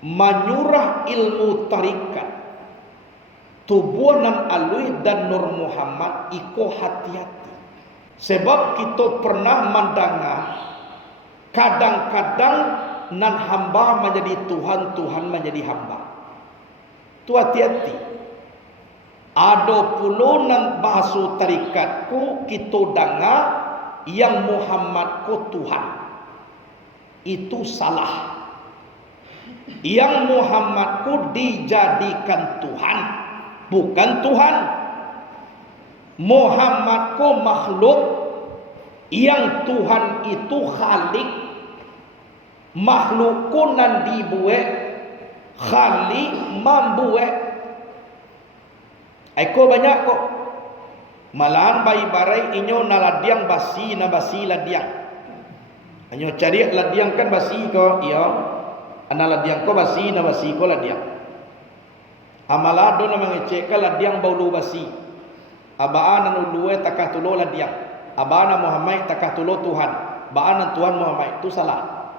Manyurah ilmu tarikat tubuh nan alui dan Nur Muhammad iko hati-hati. Sebab kita pernah mendengar kadang-kadang nan hamba menjadi Tuhan, Tuhan menjadi hamba. Tu hati-hati. Ada puluh nan bahasa tarikatku kita dengar yang Muhammad ko Tuhan. Itu salah. Yang Muhammad ku dijadikan Tuhan, bukan Tuhan. Muhammad ku makhluk, yang Tuhan itu Khalik. Makhluk ku nan dibuat, Khalik membuat. Eko banyak kok. Malahan bayi barai inyo naladiang basi na basi ladiang. Inyo cari ladiang kan basi ko, iya. Ana ladiang ko basi na basi ko ladiang. Amalado na mangeceka ladiang baulu basi. Abaan anu luwe takah tulo ladiang. Abaan Muhammad takah tulo Tuhan. Baan Tuhan Muhammad itu salah.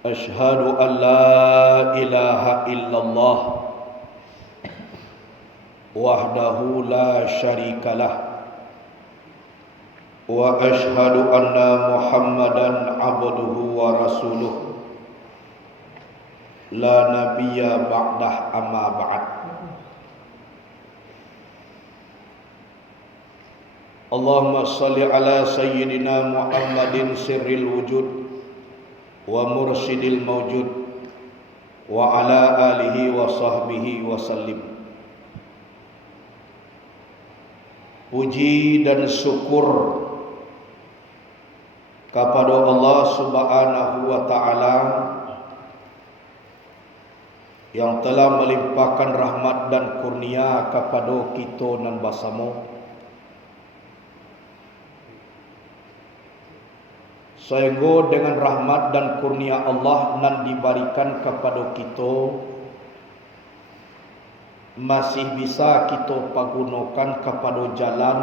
Asyhadu an la ilaha illallah wahdahu la syarikalah wa asyhadu anna Muhammadan abduhu wa rasuluh la nabiyya ba'dah amma ba'd. Allahumma salli ala sayyidina Muhammadin sirril wujud wa mursyidil mawjud wa ala alihi wa sahbihi wa sallim. Puji dan syukur kepada Allah Subhanahu wa taala yang telah melimpahkan rahmat dan kurnia kepada kita nan basamo. Sehingga dengan rahmat dan kurnia Allah nan diberikan kepada kita, masih bisa kita pagunakan kepada jalan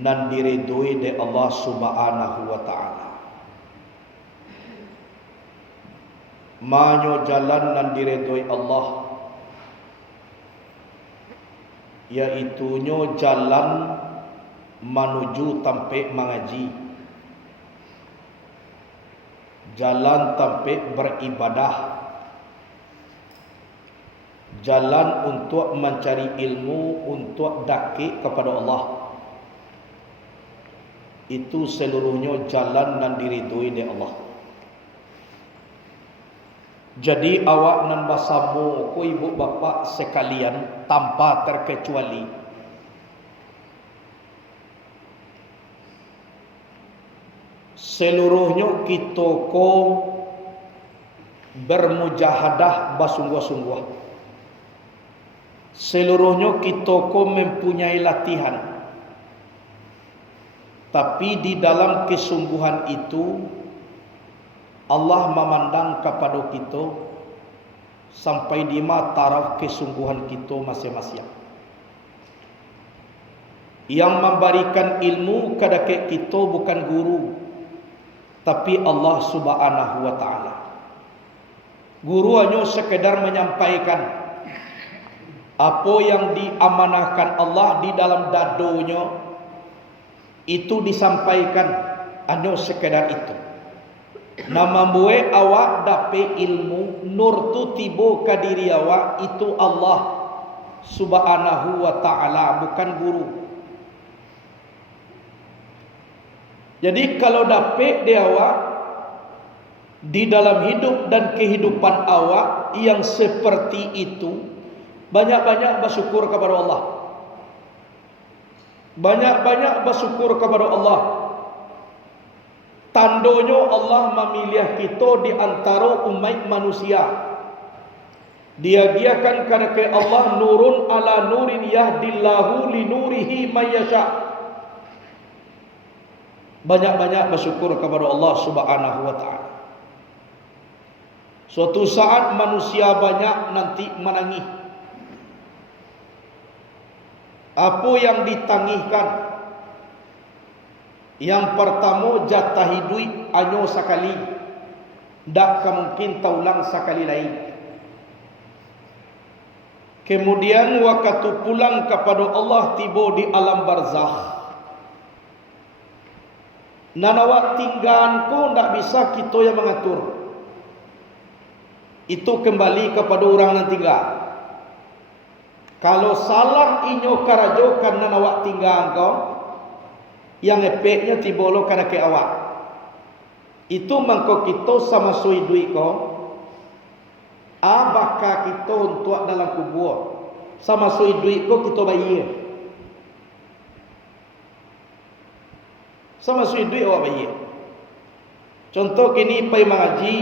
nan diridhoi de Allah Subhanahu wa taala. Manyo jalan nan diridhoi Allah, yaitu nyo jalan menuju tampe mengaji, jalan tampe beribadah, jalan untuk mencari ilmu, untuk daki kepada Allah. Itu seluruhnya jalan nan diridhoi oleh Allah. Jadi awak nan basamu ku ibu bapa sekalian tanpa terkecuali, seluruhnya kita ko bermujahadah basungguh-sungguh. Seluruhnya kita ko mempunyai latihan. Tapi di dalam kesungguhan itu Allah memandang kepada kita sampai di mana taraf kesungguhan kita masing-masing. Yang memberikan ilmu kepada kita bukan guru, tapi Allah Subhanahu wa taala. Guru hanya sekedar menyampaikan apa yang diamanahkan Allah di dalam dadonya, itu disampaikan, hanya sekedar itu. Nama buat awak dapat ilmu, nur tu tiba ke diri awak, itu Allah Subhanahu wa taala, bukan guru. Jadi kalau dapat dia awak di dalam hidup dan kehidupan awak yang seperti itu, banyak-banyak bersyukur kepada Allah. Banyak-banyak bersyukur kepada Allah. Tandanya Allah memilih kita di antara umat manusia. Dia biarkan kerana Allah nurun ala nurin yahdillahu li nurihi man yasha. Banyak-banyak bersyukur kepada Allah Subhanahu wa taala. Suatu saat manusia banyak nanti menangis. Apa yang ditangihkan? Yang pertama, jatah hidup hanya sekali. Tak mungkin taulang sekali lain. Kemudian waktu pulang kepada Allah tiba di alam barzakh. Nanawak tinggalan ko tak bisa kita yang mengatur. Itu kembali kepada orang yang tinggal. Kalau salah inyo karajo karena nawak tinggalan kau, yang efeknya tibolo karena ke awak. Itu mangko kita sama sui duit kau. Abaka kita untuk dalam kubur. Sama sui duit kau kita bayar. Sama sui duit awak bayar. Contoh kini pai mengaji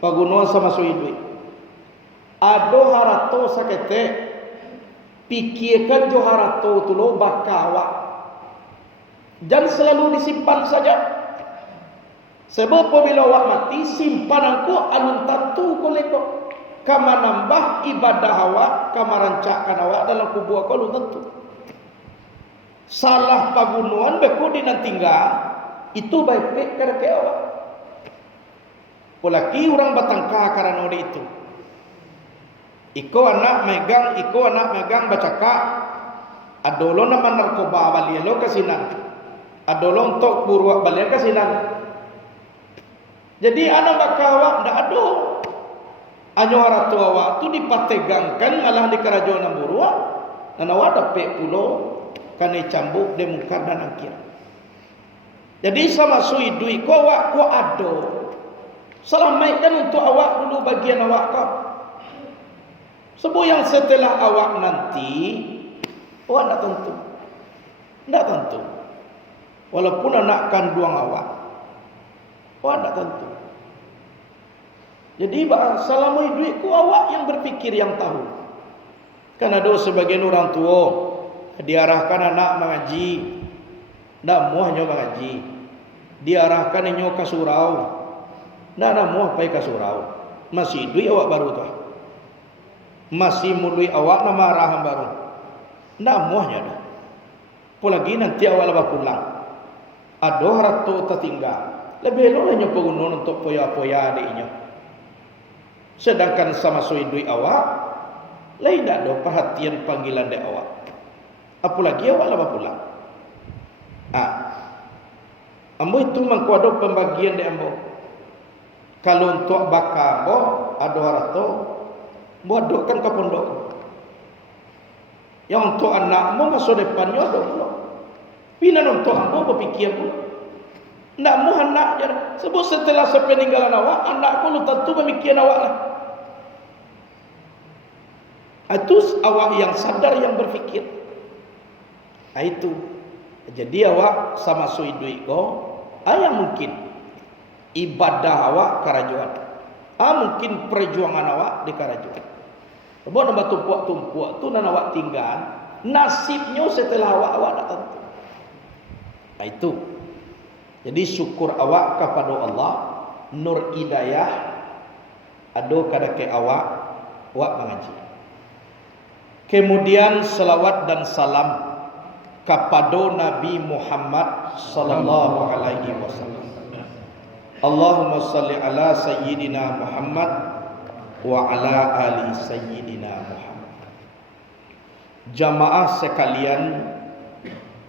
pagunuan sama sui duit. Ado harato sakete pikirkan jo harato tu lo bakawa. Jangan selalu disimpan saja. Sebab apabila awak mati simpanan ko alun tatu ko leko. Kama nambah ibadah awak, kama rancakkan awak dalam kubur ko alun tatu. Salah pagunuan beku dinantinggal itu baik-baik kada ke awak. Polaki orang batangkah karena itu. Iko anak megang bacaka. Adolo nama narkoba balielo kasinan. Adolo untuk buruak balielo kasinan. Jadi anak bakawa ndak ado. Anyo haratu awak tu dipategangkan malah di kerajaan buruak. Nanawa dapat pulo kane cambuk de mungkar dan nakir. Jadi sama sui duit ko awak ko ado. Selamatkan untuk awak dulu bagian awak kau. Sebab yang setelah awak nanti, awak tak tentu. Tak tentu. Walaupun anak kandung awak, awak tak tentu. Jadi selama duitku awak yang berfikir yang tahu. Kan ada sebagian orang tua diarahkan anak mengaji, tak muahnya mengaji. Diarahkan inyo ke surau, tak muah pai ke surau. Masih duit awak baru tu. Masih mulai awak nama arahan baru. Tak muahnya dah. Apalagi nanti awak lepas pulang. Ada harta tertinggal. Lebih eloknya pengunun untuk poya-poya adiknya. Sedangkan sama sui duit awak, lain tak ada perhatian panggilan dek awak. Apalagi awak lepas pulang. Ambo itu mangko ada pembagian dek ambo. Kalau untuk bakar ambo ada harta, buat dokkan ke pondok. Yang untuk anakmu masa depannya ada pula. Pina untuk ambo berfikir pula. Nak mu anak je. Sebab setelah sepeninggalan awak, anakku lu tentu pemikiran awak lah. Itu awak yang sadar yang berfikir. Itu. Jadi awak sama sui duit ko, yang mungkin ibadah awak kerajuan. Mungkin perjuangan awak di kerajuan. Sebab nama tumpuak tu nan awak tinggal, nasibnya setelah awak tak tentu. Itu. Jadi syukur awak kepada Allah, nur hidayah ada kada ke awak mengaji. Kemudian selawat dan salam kepada Nabi Muhammad sallallahu alaihi wasallam. Allahumma salli ala sayyidina Muhammad wa ala ali sayyidina Muhammad. Jamaah sekalian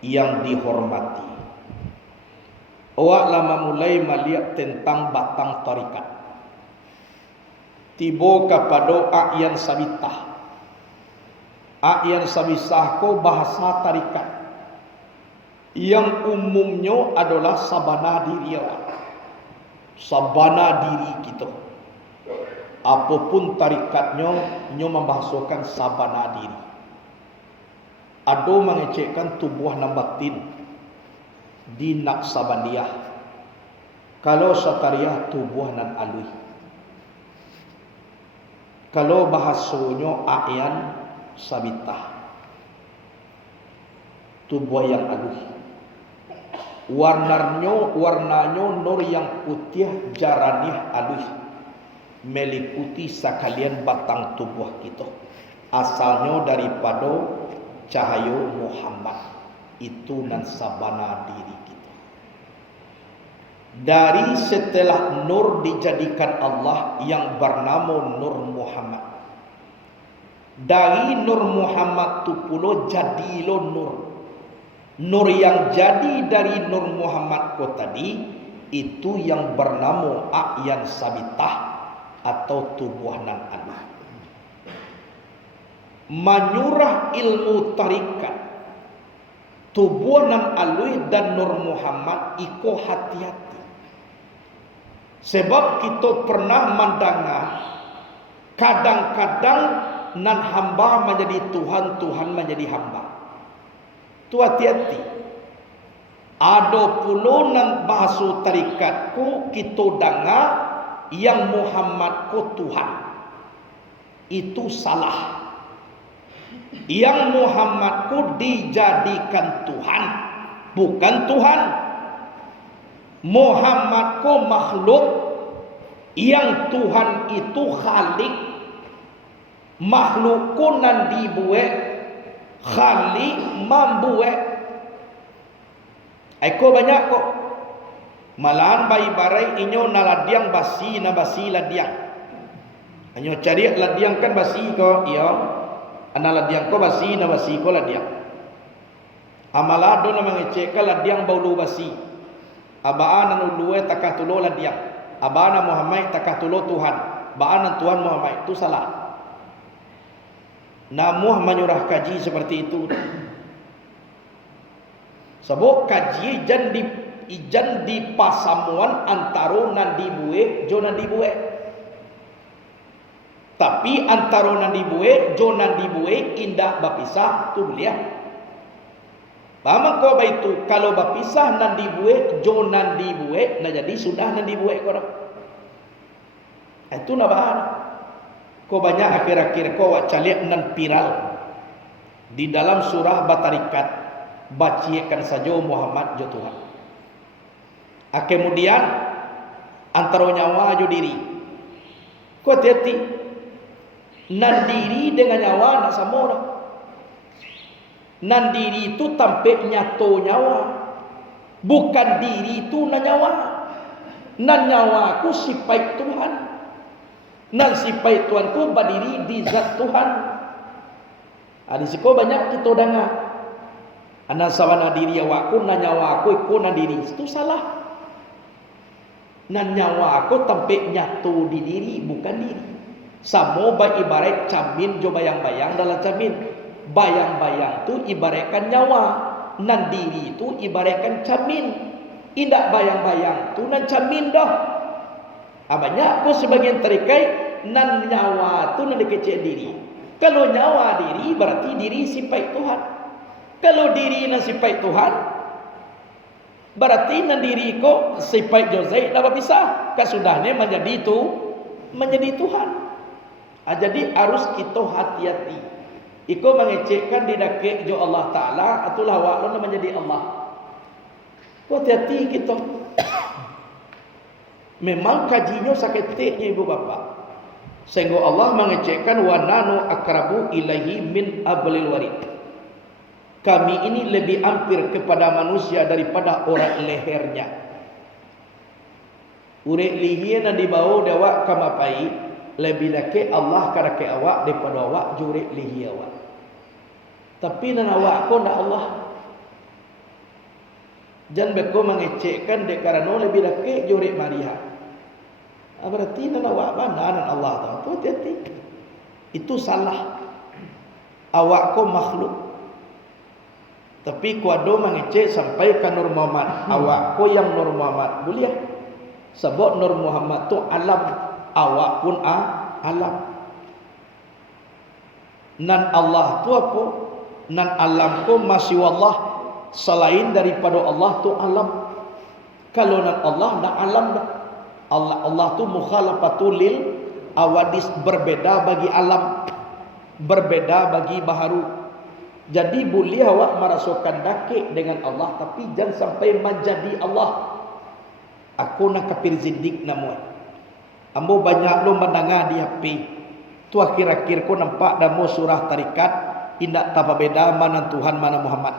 yang dihormati, awak lama mulai melihat tentang batang tarikat. Tiba kepada A'yan Sabitah. A'yan Sabitah ko bahasa tarikat yang umumnya adalah sabana diri awak. Sabana diri kita. Apapun tarikatnya, nyo membahasakan sabana diri. Ada mengecekkan tubuh dan batin di Naqsabandiyah. Kalau Satariyah tubuh dan alwi. Kalau bahasanya A'yan Sabitah, tubuh yang alwi. Warnanya nur yang putih jaranih alwi. meliputi sekalian batang tubuh kita. Asalnya daripada cahaya Muhammad. Itu nan sabana diri kita. Dari setelah nur dijadikan Allah yang bernama Nur Muhammad. Dari Nur Muhammad tu pula jadilah nur. Nur yang jadi dari Nur Muhammad ko tadi, itu yang bernama A'yan Sabitah atau tubuh nan Allah. Menyurah ilmu tarikat, tubuh nan alui dan Nur Muhammad iko hati-hati. Sebab kita pernah mendengar kadang-kadang nan hamba menjadi Tuhan, Tuhan menjadi hamba. Tu hati-hati. Ada pula nan bahasa tarikatku kita dengar yang Muhammad ko Tuhan. Itu salah. Yang Muhammad ko dijadikan Tuhan, bukan Tuhan. Muhammad ko makhluk, yang Tuhan itu Khalik. Makhluk ko nan dibuat, Khalik membuat. Eko banyak kok. Malahan bayi barai inyo naladiang basi na basi ladiang. Inyo cari ladiang kan basi ko, iya. Ana ladiang ko basi na basi ko ladiang. Amalado na mangecek ka ladiang baulu basi. Abaan anu luwe takah tulo ladiang. Abaan Muhammad takah tulo Tuhan. Baan Tuhan Muhammad itu salah. Namuh menyurah kaji seperti itu. Sebab kaji ijan di pasamuan antara nan dibuat jo nan dibuat. Tapi antara nan dibuat jo nan dibuat indah berpisah tu belia. Paham kau itu kalau berpisah nan dibuat jo nan dibuat, nah jadi sudah nan dibuat kau dah. Itu nak bahar. Kau banyak akhir-akhir kau caliak nan viral di dalam surah Batarikat. Bacikan saja Muhammad jo Tuhan. Kemudian antara nyawa jo diri. Kau hati-hati. Nan diri dengan nyawa nak sama dah. Nan diri itu tampil nyato nyawa. Bukan diri itu nan nyawa. Nan nyawa ku sifat Tuhan. Nan sifat Tuhan ku berdiri di zat Tuhan. Ada siko banyak kita dengar. Ana sawana diri awakku nan nyawa aku iku nan diri. Itu salah. Nan nyawa aku tampil nyatu di diri bukan diri. Samo ba ibarat camin jo bayang-bayang dalam camin. Bayang-bayang tu ibaratkan nyawa. Nan diri itu ibaratkan camin. Indak bayang-bayang tu nan camin dah. Banyak aku sebagian terikai nan nyawa tu nan dikecil diri. Kalau nyawa diri berarti diri sifat Tuhan. Kalau diri na sifat Tuhan, berarti nan diri ko sifat Jose dah berpisah. Kasudahnya menjadi Tuhan. Jadi harus kita hati-hati. Iko mengecekkan didakik jo Allah Ta'ala atulah awak lo menjadi Allah. Hati-hati kita. Memang kajinya saketiknya ibu bapa. Sehingga Allah mengecekkan wa nanu akrabu ilaihi min ablil warid. Kami ini lebih hampir kepada manusia daripada orang lehernya. Urek lihia na dibawa dawak kamapai lebih laki Allah karake awak daripada awak jurek lihia awak. Tapi nan awak ko ndak Allah. Jan beko mengecekkan dek karena lebih laki jurek Maria. Berarti nan awak mana nan Allah tahu. Hati-hati. Itu salah. Awak ko makhluk. Tapi kuado mengecek sampai ke Nur Muhammad. Awak ko yang Nur Muhammad boleh. Sebab Nur Muhammad tu alam. Awak pun alam. Nan Allah tu apa? Nan alam ko masih Allah. Selain daripada Allah tu alam. Kalau nan Allah nak alam dah. Allah tu mukhalafatul lil awadis, berbeda bagi alam. Berbeda bagi baharu. Jadi boleh awak merasukkan dakik dengan Allah, tapi jangan sampai menjadi Allah. Aku nak kafir zindik namun. Ambo banyak lo mendengar di HP. Tu akhir-akhir ko nampak damo surah tarikat indak tapa beda mana Tuhan mana Muhammad.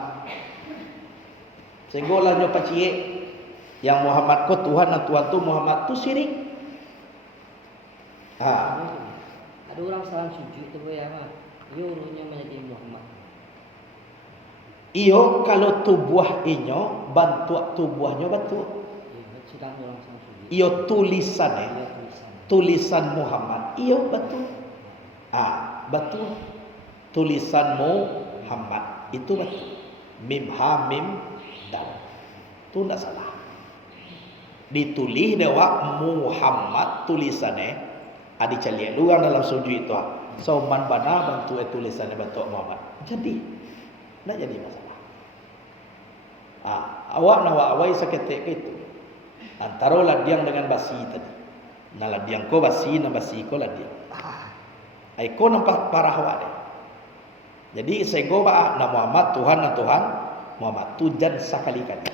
Sehingga nyo pacie yang Muhammad ko Tuhan dan Tuhan tu Muhammad tu syirik. Ada orang salam sujud tu ya mah. Iyo urunya menjadi Muhammad. Iyo kalau tubuh inyo bantu tubuhnya bantu. Sedang orang salam sujud. Iyo tulisan tulisan Muhammad. Iyo betul. Betul. Tulisan Muhammad itu betul. Mim ha mim dal. Itu tidak salah. Ditulis dewa Muhammad tulisannya adi calian luang dalam sujud itu. Sauman bana bantu tulisannya bantu Muhammad. Jadi tidak jadi masalah. Awak nawa awai seketik itu. Antara ladiang dengan basi tadi. Nah ladiang ko basi na basi ko ladiang. Ai ko nampak parah awak deh. Jadi sego ba na Muhammad Tuhan na Tuhan Muhammad tujan sekali-kali.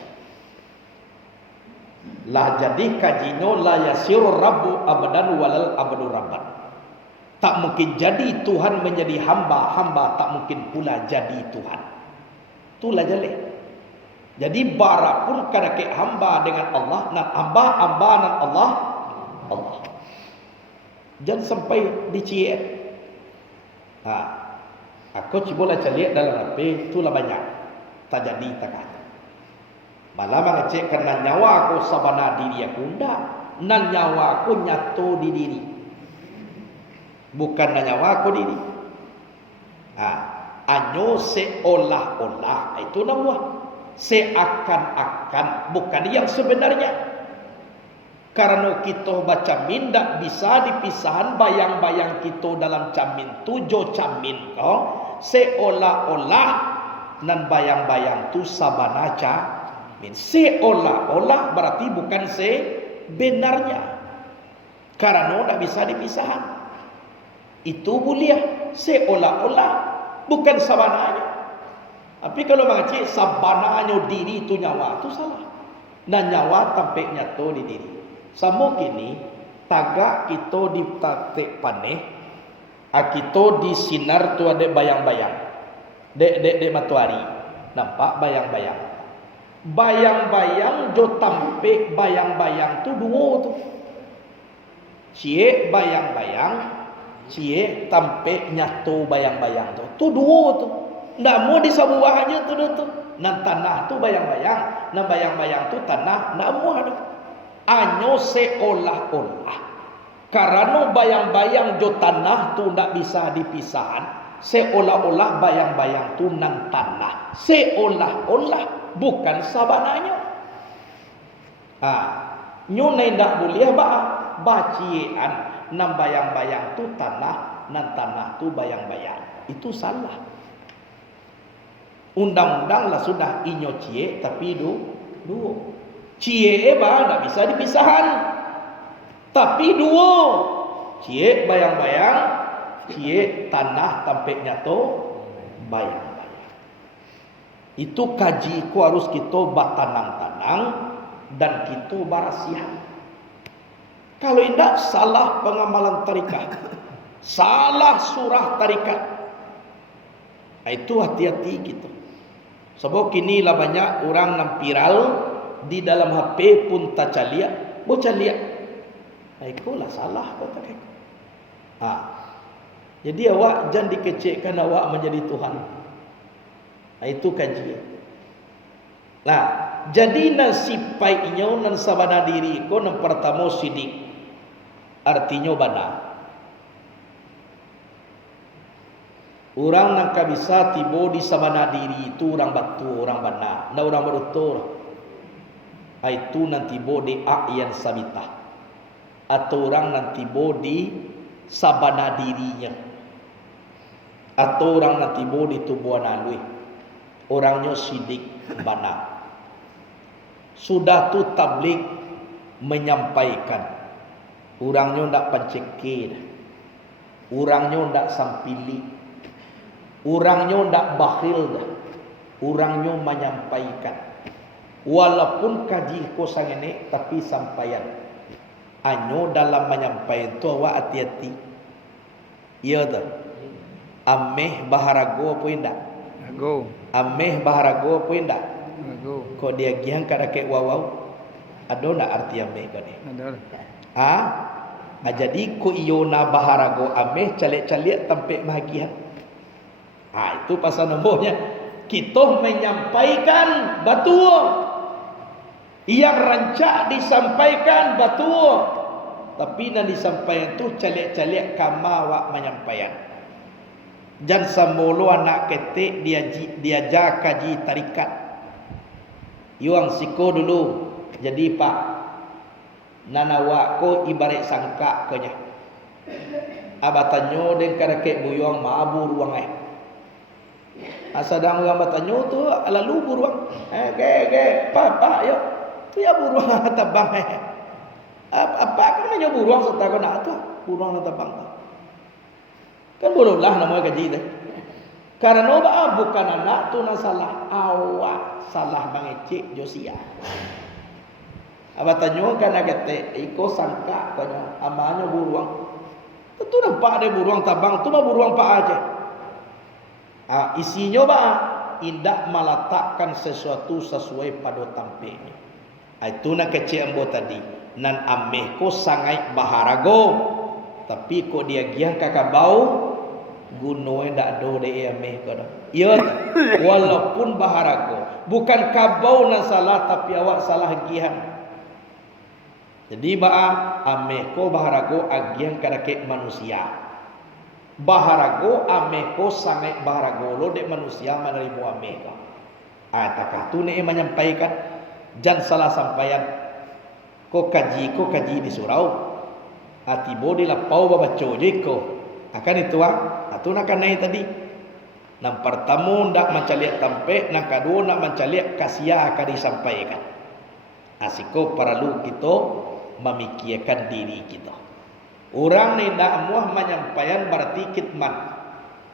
Lah jadi kajino la yasirur rabbu abadan walal abadu rabban. Tak mungkin jadi Tuhan menjadi hamba, hamba tak mungkin pula jadi Tuhan. Itulah jelek. Jadi bara pun kadake hamba dengan Allah, nan hamba nan Allah. Jangan sampai diciet. Aku cuba lah cari dalam HP, itulah banyak. Tak jadi tak kata. Malah mengecek kerana nyawa aku sabana diri aku ndak. Nan nyawa aku nyatu di diri. Bukan nyawa aku diri. Anyo seolah-olah itu nama. Seakan-akan bukan yang sebenarnya. Karena kita baca min tak bisa dipisahan bayang-bayang kita dalam camin tujuh camin kau seolah-olah nan bayang-bayang tu sabana camin. Seolah-olah berarti bukan sebenarnya. Karena tak bisa dipisahan. Itu buliah seolah-olah bukan sabananya. Tapi kalau mengacik sabananya diri itu nyawa itu salah. Dan nyawa tampaknya tu di diri. Sama kini tagak kita ditatik paneh, kita di sinar tu ada bayang-bayang. Dek matahari. Nampak bayang-bayang. Bayang-bayang jo tampik bayang-bayang tu dua tu. Cie bayang-bayang, cie tampik nyatu bayang-bayang tu. Tu dua tu. Ndak mau disabuahannya tu tu. Nan tanah tu bayang-bayang, nan bayang-bayang tu tanah, ndak mau ada. Anyo seolah-olah. Karena bayang-bayang jo tanah tu ndak bisa dipisahan. Seolah-olah bayang-bayang tu nan tanah. Seolah-olah bukan sabananya. Nyo ndak boleh baciean nan bayang-bayang tu tanah, nan tanah tu bayang-bayang. Itu salah. Undang-undang lah sudah inyo cie tapi dua. Cie tak bisa dipisahan. Tapi dua. Cie bayang-bayang, cie tanah tampik nyata bayang-bayang. Itu kaji ku harus kita batanang-tanang dan kita barasihan. Kalau tidak salah pengamalan tarikat. Salah surah tarikat. Itu hati-hati kita. Sebab kini lah banyak orang nampiral di dalam HP pun tak caliak, bocah liak. Itulah salah kata kau. Jadi awak jangan dikecekkan awak menjadi Tuhan. Itu kajian. Nah, jadi nasipai inyo nan sabana diri ko nan pertama sidik. Artinya benar. Orang yang bisa tiba di sabana diri itu orang batu, orang benar. Ndak orang berutur. Itu nanti tiba di a'yan sabitah. Atau orang nanti tiba di sabana dirinya. Atau orang nanti tiba di tubuh nalui. Orangnya sidik benar. Sudah tu tabligh menyampaikan. Orangnya ndak pancekir. Orangnya ndak sampili. Orangnya ndak bakhil dah. Orangnya menyampaikan. Walaupun kaji kosang ini tapi sampaian. Anyo dalam menyampaikan tu awak hati-hati. Iya tu. Ameh baharago apa indak? Go. Ameh baharago apa indak? Go. Kok dia giang kada kek wawau? Ada nak arti ameh kau ni? Ada. Jadi ku iona baharago ameh calik-calik tampik bahagian. Itu pasal nombornya. Kita menyampaikan betul. Yang rancak disampaikan betul. Tapi nak disampaikan tu calik-calik kama awak menyampaikan. Jangan semulu anak ketik diajar kaji tarikat. Yuang siko dulu. Jadi pak, nanawak ko ibarat sangka kenya. Abatanyo den karakek buyong mabu ruang Asadang orang batanyo tu lalu buruang. Pak yo. Tu ya buruang tabang apa kan nanya buruang serta kau nak tu buruang tabang tu. Kan bolehlah nama gaji tu. Karena bukan anak tu nak salah awak salah mengecek Josia. Abatanyo kan agak iko sangka kau amalnya buruang. Tentu nampak ada buruang tabang tu mah buruang pak aja. Isinya indak meletakkan sesuatu sesuai pada tampilnya. Itu nak kecil ambo tadi. Nan ameh ko sangai baharago. Tapi ko dia giang kakak bau. Gunoi ndak do de ameh ko. Iya. Walaupun baharago. Bukan kabau nan salah tapi awak salah giang. Jadi ameh ko baharago agiang kada ke manusia. Baharago ameh ko sangai baharago lo de manusia menerima ameh ko. Takah tu ni menyampaikan. Jangan salah sampaian. Ko kaji di surau. Atibo di lapau babaco jeko. Akan itu atu nak naik tadi. Nang pertama ndak mencaliak tampe, nang kedua nak mencaliak kasia akan disampaikan. Asiko perlu kita memikirkan diri kita. Orang ni ndak muah menyampaikan berarti kitman.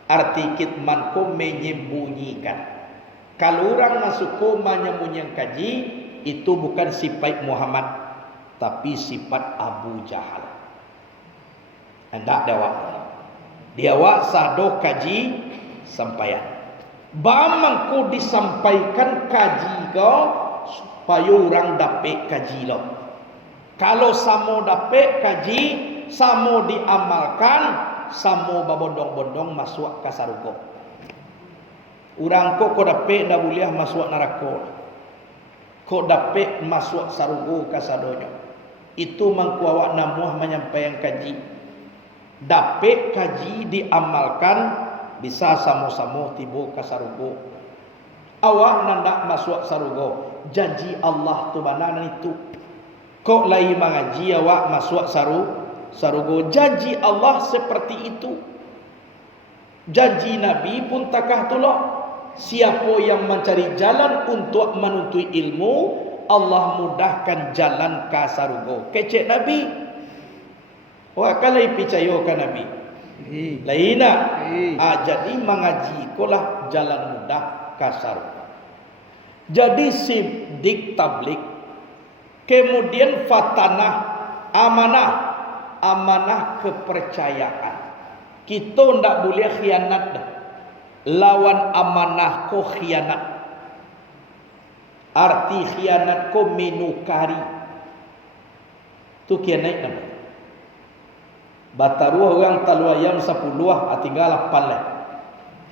Arti kitman ko menyembunyikan. Kalau orang masuk ko menyembunyikan kaji, itu bukan sifat Muhammad, tapi sifat Abu Jahal. Hendak dawak. Dia wak sado kaji sampaian. Bamang ko disampaikan kaji kau supaya orang dapat kaji lo. Kalau samo dapat kaji, samo diamalkan, samo babondong-bondong masuk ke surga. Orang ko dapat dah boleh masuk neraka. Kau dapat masuk sarugo kasadonya. Itu mangkuawak namuah menyampaikan kaji. Dapat kaji diamalkan bisa sama-sama tiba kasarugo. Awak nandak masuk sarugo. Janji Allah tu mana itu. Kau lagi mengaji awak masuk sarugo. Janji Allah seperti itu. Janji Nabi pun takah tolak. Siapa yang mencari jalan untuk menuntut ilmu, Allah mudahkan jalan ke sarugo. Kecek Nabi. Wah kalai percaya ke Nabi. Laina. Jadi mengaji kolah jalan mudah ke sarugo. Jadi siddiq tablik. Kemudian fatanah amanah kepercayaan. Kita ndak boleh khianat dah. Lawan amanah ko khianat. Arti khianat ko menukari. Tu khianat nama. Bataruah orang taluayam 10 tinggal 8 lah.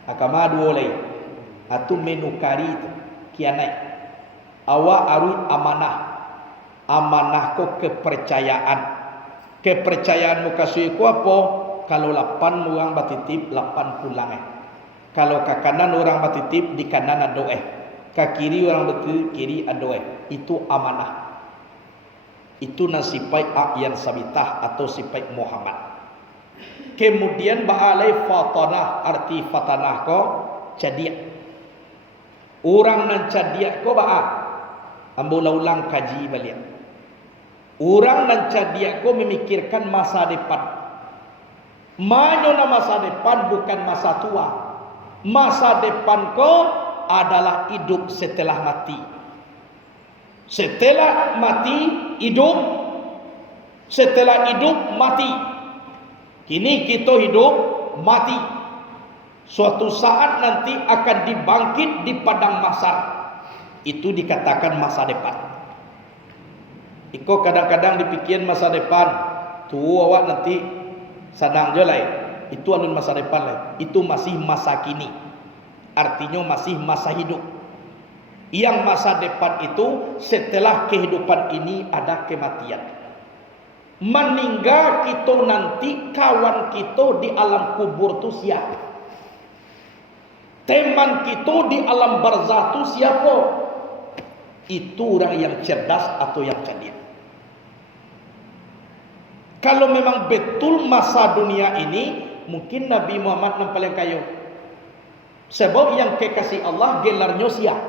Akama 2 lagi. Atu menukari tu khianat. Awak arui amanah ko kepercayaan. Kepercayaan muka sui ko apa? Kalau 8 orang batitip 8 pulang Kalau ke kanan orang batitip di kanan ada ke kiri orang batitip kiri ada Itu amanah. Itu nasifai yang sabitah atau sifat Muhammad. Kemudian ba'alai fatanah. Arti fatanah ko cadiak. Orang nan cadiak ko ba'a. Ambo ulang kaji balik. Orang nan cadiak ko memikirkan masa depan. Mana masa depan bukan masa tua. Masa depan kau adalah hidup setelah mati. Setelah mati hidup. Setelah hidup mati. Kini kita hidup mati. Suatu saat nanti akan dibangkit di padang mahsyar. Itu dikatakan masa depan. Iko kadang-kadang dipikir masa depan. Tuh awak nanti sadang je lah. Itu alun masa depan lah. Itu masih masa kini. Artinya masih masa hidup. Yang masa depan itu setelah kehidupan ini ada kematian. Meninggal kita nanti, kawan kita di alam kubur tu siapa? Teman kita di alam barzah tu siapa? Itu orang yang cerdas atau yang cerdik. Kalau memang betul masa dunia ini, mungkin Nabi Muhammad yang paling kaya. Sebab yang kekasih Allah gelarnya siapa?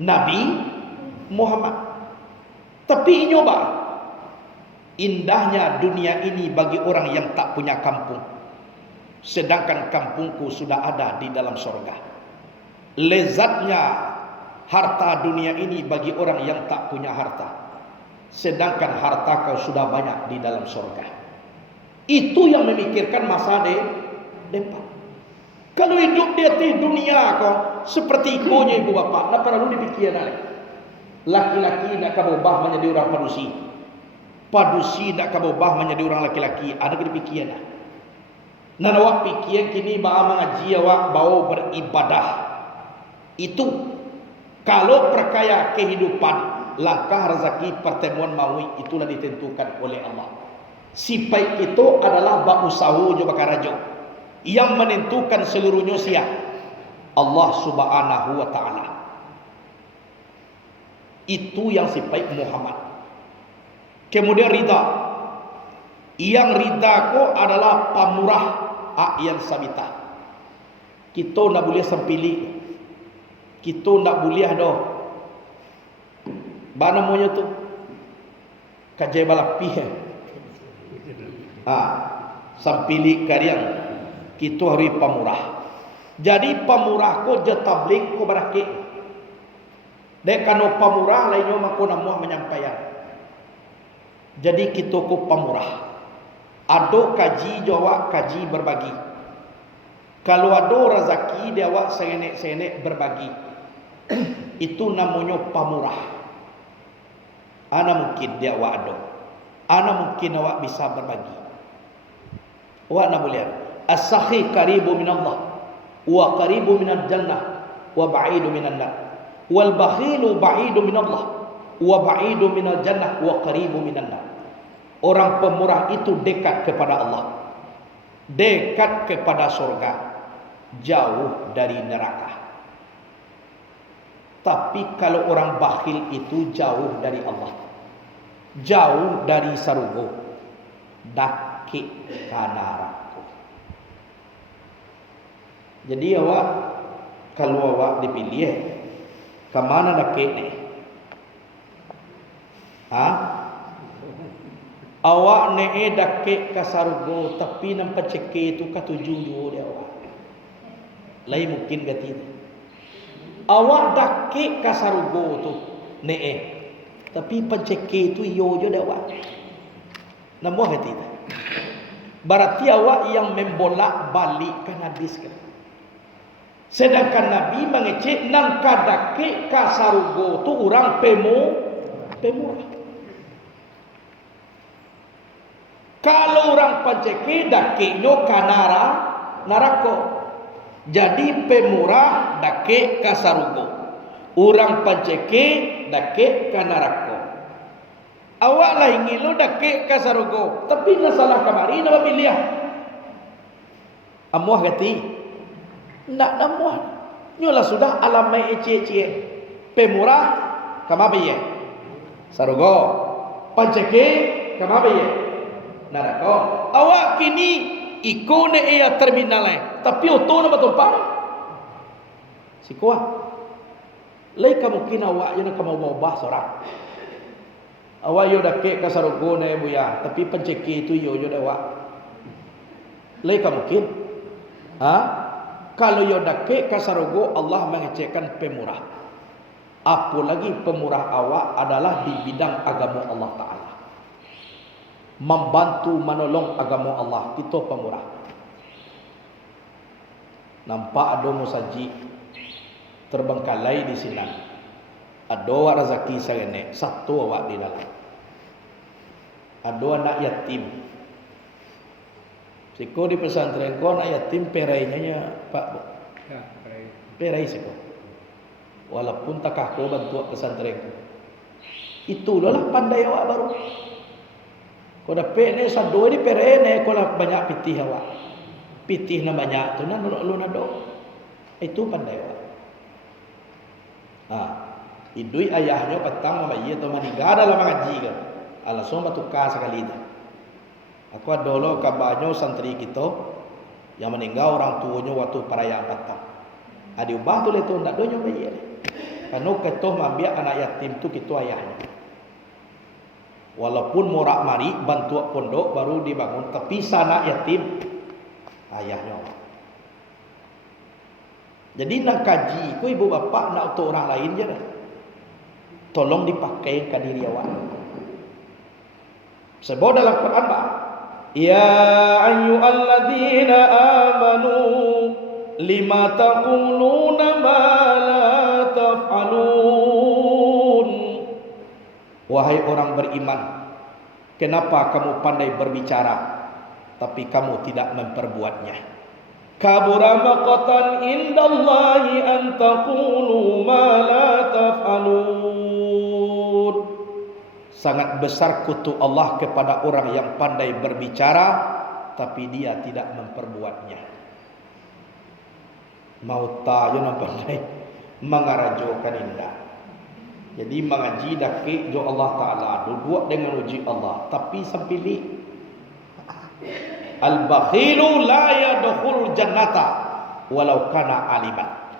Nabi Muhammad. Tapi nyoba, indahnya dunia ini bagi orang yang tak punya kampung. Sedangkan kampungku sudah ada di dalam surga. Lezatnya harta dunia ini bagi orang yang tak punya harta. Sedangkan harta kau sudah banyak di dalam surga. Itu yang memikirkan masa depan. Kalau hidup di dunia kau seperti ikonya ibu bapa, nak perlu dipikirkan. Laki-laki nak kabubah menjadi orang padusi. Padusi nak kabubah menjadi orang laki-laki. Ada dipikirkan. Nah, awak pikir kini bawa mengaji awak bawa beribadah. Itu kalau perkaya kehidupan, langkah rezeki pertemuan maui itulah ditentukan oleh Allah. Sifat itu adalah bausahu jo bakarajo. Yang menentukan seluruhnya siapa? Allah Subhanahu wa taala. Itu yang sifat Muhammad. Kemudian ridha. Yang ridha ko adalah pamurah yang sabita. Kita nak boleh sempili. Kita nak boleh dah. Ba namanya tu? Kajai balapi. Sempili kariang. Kita hari pamurah. Jadi pamurah ko je tablik ko barakik. Dek kano pamurah lainnya mako namuah menyampaikan. Jadi kita ko pamurah. Ado kaji jawak kaji berbagi. Kalau ado rezeki dia awak senek-senek berbagi. Itu namanya pamurah. Ana mungkin dia awak ado. Ana mungkin awak bisa berbagi. Awak nak boleh. As-sakhi qaribu min Allah wa qaribu min al-jannah wa ba'idu min an-nar. Wal bakhilu ba'idu min Allah wa ba'idu min al-jannah wa qaribu min an-nar. Orang pemurah itu dekat kepada Allah, dekat kepada surga, jauh dari neraka. Tapi kalau orang bakhil itu jauh dari Allah, jauh dari surga, dakik neraka. Jadi awak kalau awak dipilih ke mana dakik ni? Awak ne dakik ke surga tapi nampak cekik itu ke tujuh dua dia awak. Lain mungkin gati. Awak dakik ke surga tu ne tapi pencekik itu yo je dia awak. Namo gati. Berarti awak yang membolak balikkan hadis kan. Sedangkan Nabi mengecek nang kadake kasarugo tu orang pemurah. Kalau orang panceki dakeknya kanara narako. Jadi pemurah dake kasarugo. Orang panceki dake kanarako. Awak lah ingin lo dake kasarugo. Tapi nak salah kamari nak pilih. Amuah gati. Nak namuah. Nyolah sudah alam mai ece-ece. Pemurah kamabiye. Sarugo. Panceki kamabiye. Narako. Awak kini ikone ia terminal tapi oto na batumpar. Sikuah. Lai mungkin awak yo nak mau ubah seorang. Awak yo dake ka sarugo na buya, tapi panceki itu yo awak. Lai mungkin. Kalau yo dake kasarogo Allah mengecekkan pemurah. Apalagi pemurah awak adalah di bidang agama Allah Ta'ala. membantu menolong agama Allah, kita pemurah. Nampak ada musaji terbengkalai di sini. Ada rezeki sarene, satu awak di dalam. Ada anak yatim. Siko di pesantren ko anak yatim perainya Pak. Ya, Perai siko. Walaupun takah ko bantu pesantren ko. Itu lah pandai awak baru. Kau dapat ni sado ni perai ni kau lah banyak pitih awak. Pitih na banyak tu na lu nado. Itu pandai awak. Idui ayahnya petang sama iya tu meninggal dalam mengaji kan. Alasan bertukar sekali dah. Aku ada dulu kabarnya santri kita yang meninggal orang tuanya waktu perayaan petang. Adi ubah tu leto ndak donya bayi. Karena ketoh mambiak anak yatim tu kita ayahnya. Walaupun morak mari bantu pondok baru dibangun, tapi sana yatim ayahnya. Jadi nak kaji, ku ibu bapa nak untuk orang lain je dah. Tolong dipakai ke diri awak. Sebab dalam Quran bah, ya ayyuhalladzina amanu lima taquluna ma la taf'alun. Wahai orang beriman, kenapa kamu pandai berbicara tapi kamu tidak memperbuatnya? Kabura maqatan indallahi an taqulu ma la taf'alun. Sangat besar kutuk Allah kepada orang yang pandai berbicara tapi dia tidak memperbuatnya. Mau tahu yang pandai mengarajokan indah. Jadi mengaji daki jo Allah Taala duduk dengan uji Allah tapi sampili al-bakhilu la yadkhulul jannata walau kana aliman.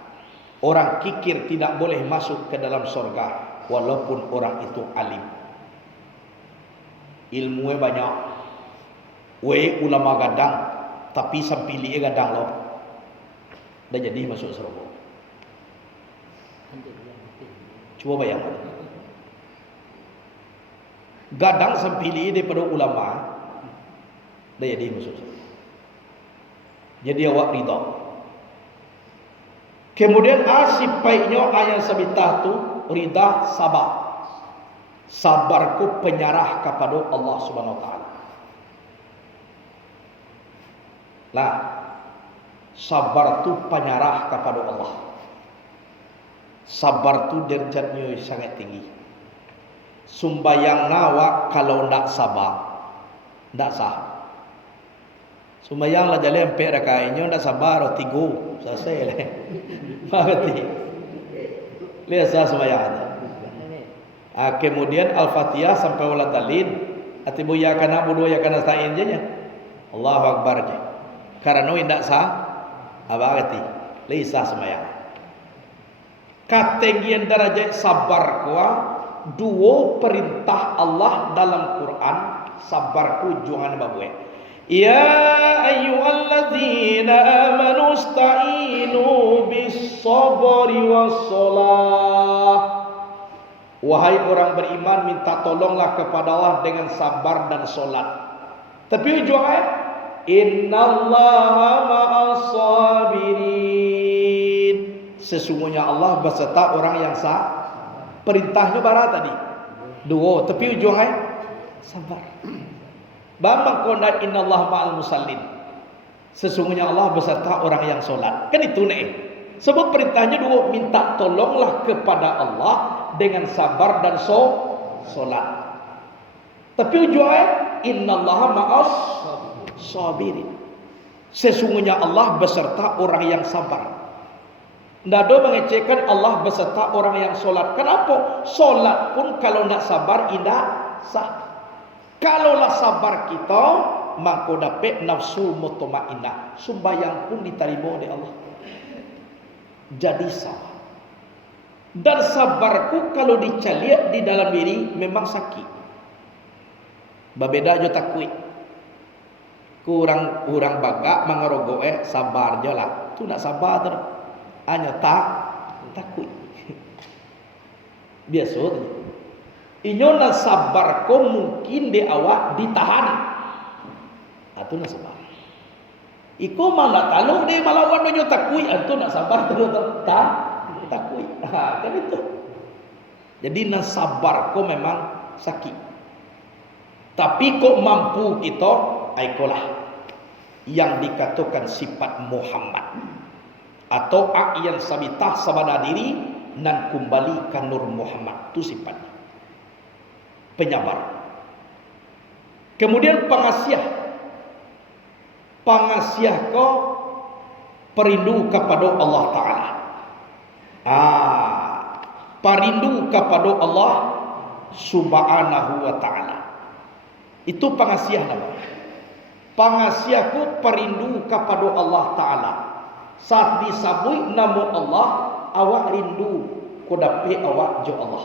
Orang kikir tidak boleh masuk ke dalam surga walaupun orang itu alim. Ilmu banyak. We ulama gadang tapi sampili gadang loh. Dah jadi masuk surga. Cuba bayangkan. Gadang sampili daripada ulama dah jadi masuk surga. Jadi awak rida. Kemudian sifatnya ayat sabitah tu rida sabar. Sabarku penyerah kepada Allah Subhanahu wa taala. Lah, sabar tu penyerah kepada Allah. Sabar tu derajatnya sangat tinggi. Sumbayang nawak kalau ndak sabar, ndak sah. Sumbayang lah jalan empat rakaatnya ndak sabar tiga selesai leh. Faham? Lihat sah sumbayang ada. Kemudian Al-Fatihah sampai wala dalil. Atibu ya kana budu ya kana sa'in je nya. Allahu akbar je. Karena indak sah apa arti? Laisa sembahyang. Ketinggian derajat sabar kuah dua perintah Allah dalam Quran sabarku jangan babue. Ya ayyuhalladzina amanu ista'inu bis-sabri was-shalah. Wahai orang beriman, minta tolonglah kepada Allah dengan sabar dan solat. Tapi ujungnya, innallaha ma'as-sabirin. Sesungguhnya Allah beserta orang yang sah. Perintahnya barat tadi. Dua, tapi ujungnya sabar. Bambang kondat innallaha ma'al musallin. Sesungguhnya Allah beserta orang yang solat. Kan itu nih. Sebab perintahnya dua, minta tolonglah kepada Allah dengan sabar dan solat. Tapi ujungnya innallaha ma'as sabirin. Sesungguhnya Allah beserta orang yang sabar. Tidak ada mengecehkan Allah beserta orang yang solat. Kenapa? Solat pun kalau tidak sabar tidak sah. Kalaulah sabar kita, maka dapat nafsu mutmainnah. Sembahyang pun diterima oleh Allah. Jadi sah. Dan sabarku kalau dicaliak di dalam diri memang sakit. Berbeda je takut. Kurang bagak mengerogoh sabar je lah. Tu nak sabar tu. Hanya takut. Biasa tu. Inyo nak sabar ko mungkin di awak ditahan. Atu nak sabar. Iko malah talung dia malawan nyo takui, atu nak sabar terus takui. Kan itu. Jadi nak sabar ko memang sakit. Tapi kok mampu kita, aikolah yang dikatakan sifat Muhammad atau yang sabitah sabada diri nan kembali ke Nur Muhammad, itu sifatnya penyabar. Kemudian pengasiah kau perindu kepada Allah Ta'ala. Perindu kepada Allah Subhanahu wa Ta'ala. Itu pengasiah namanya. Pengasiahku perindu kepada Allah Ta'ala. Saat disabui nama Allah, awak rindu kudapi awak jo Allah.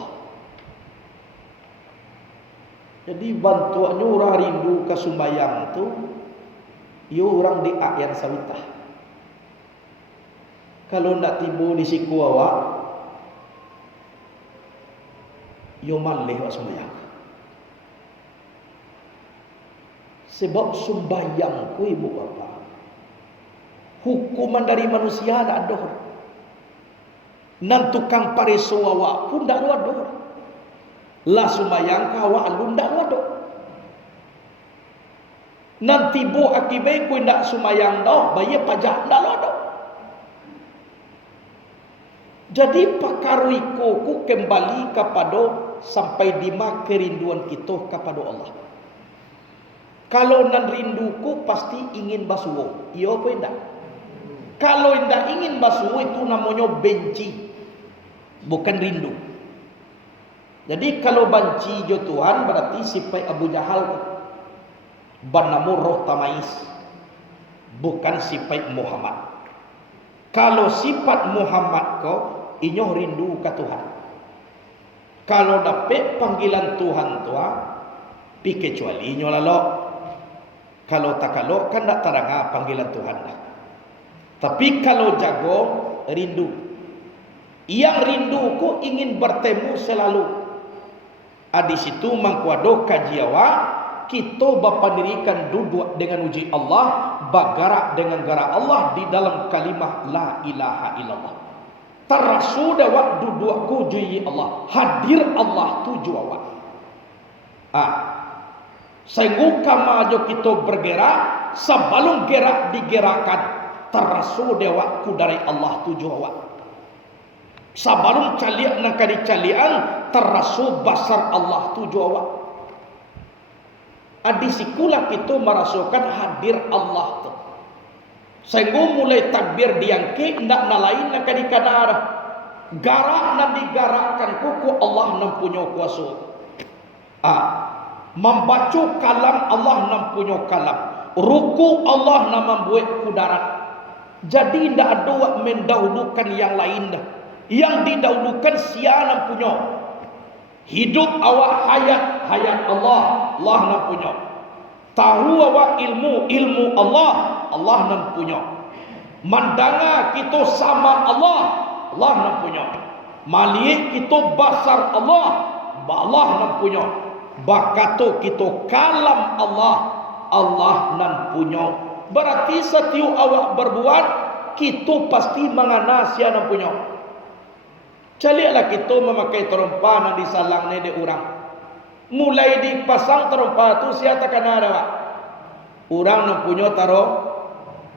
Jadi bantuannya orang rindu ke sumbayang tu, yo orang di ayat sawitah. Kalau nak tiba di siku awak, yo malih awak sumbayang. Sebab sumbayang ku ibu bapa, hukuman dari manusia tak ada. Nan tukang pareso awak pun tak ada. Lah sumbayang kawak lu ndak wado. Nanti bo akibat ku ndak sumayang dah, bayar pajak ndak wado. Jadi pakaruiko ku kembali kepada sampai dima kerinduan kita kepada Allah. Kalau nan rinduku pasti ingin basuh. Iya apa ndak? Kalau ndak ingin basuh itu namanya benci, bukan rindu. Jadi kalau banci jo Tuhan berarti sifat Abu Jahal banamu roh tamais, bukan sifat Muhammad. Kalau sifat Muhammad ko inyo rindu ke Tuhan. Kalau dapat panggilan Tuhan tua, pi kecuali inyo lalo. Kalau tak kalau kan tak teranga panggilan Tuhan dah. Tapi kalau jago rindu, yang rinduku ingin bertemu selalu. Di situ mangkuado kajiawa kita bapandirikan duduk dengan uji Allah, bagarak dengan gara Allah di dalam kalimah la ilaha illallah. Tarasu dawa duduk kuji Allah, hadir Allah tuju awak. Sehingga kamajo kita bergerak, sebelum gerak digerakkan, tarasu dawa ku dari Allah tuju awak. Sebelum calian nak dicalian, terasu basar Allah tuju awak. Adisikulah kita merasakan hadir Allah tu. Sehingga mulai takbir diangke, nak nalain nak dikadar. Garak nak digarakkan kuku Allah nam punya kuasa. Membaca kalam Allah nam punya kalam. Ruku Allah nam membuat kudarat. Jadi tidak ada mendahulukan yang lain dah. Yang didahulukan siapa punya. Hidup awak hayat Allah nak punya. Tahu awak ilmu Allah nak punya. Mandanga kita sama Allah nak punya. Malik kita basar Allah nak punya. Bakato kita kalam Allah nak punya. Berarti setiap awak berbuat, kita pasti mengana siapa nak punya. Calilah kita memakai terompa yang disalang ni de orang. Mulai dipasang terompa tu siapa takkan ada pak. Orang yang punya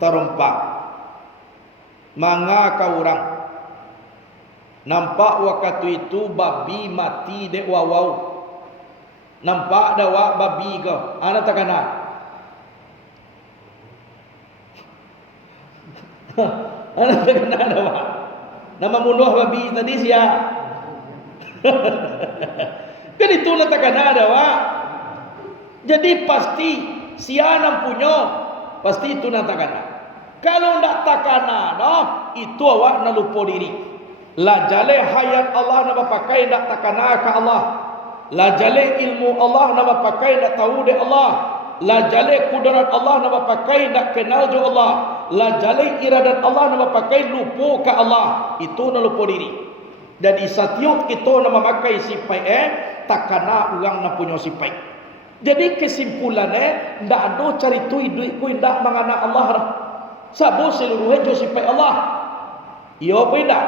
terompa. Manga ka orang. Nampak waktu itu babi mati de wawau. Nampak dah wak babi ke? Anak takkan ada. Anak takkan ada pak. Nama munuh babi tadi siapa? Kan itu nak takkan ada wak. Jadi pasti siapa punya, pasti itu nak takkan ada. Kalau nak takkan ada, itu awak nak lupa diri. La jale hayat Allah nak pakai nak takkan ke Allah. La jale ilmu Allah nak pakai nak tahu de Allah. La jale kudrat Allah nak pakai nak kenal jo Allah. La jale iradat Allah nak pakai lupa ke Allah. Itu nak lupa diri. Jadi setiap kita nak memakai sifat takana orang nak punya sifat. Jadi kesimpulannya, ndak ada cari duit ku ndak mengana Allah dah. Sabo seluruhnya jo sifat Allah. Iyo apa ndak?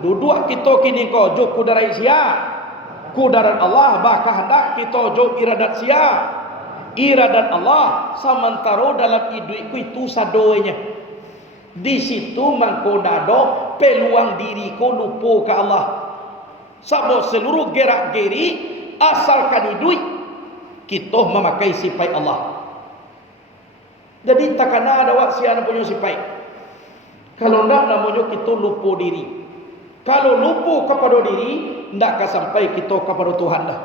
Duduk kita kini ko jo kudarai sia. Kudarat Allah bakah ndak kita jo iradat sia. Iradat Allah samantaro dalam hidup ku itu sadonya. Di situ mangko dado peluang diri ko lupa ke Allah. Sabo seluruh gerak-geri asalkan hidup kita memakai sifat Allah. Jadi takkan ada wak siapa punya sifat. Kalau tidak namanya kita lupa diri. Kalau lupa kepada diri, tidak akan sampai kita kepada Tuhan dah.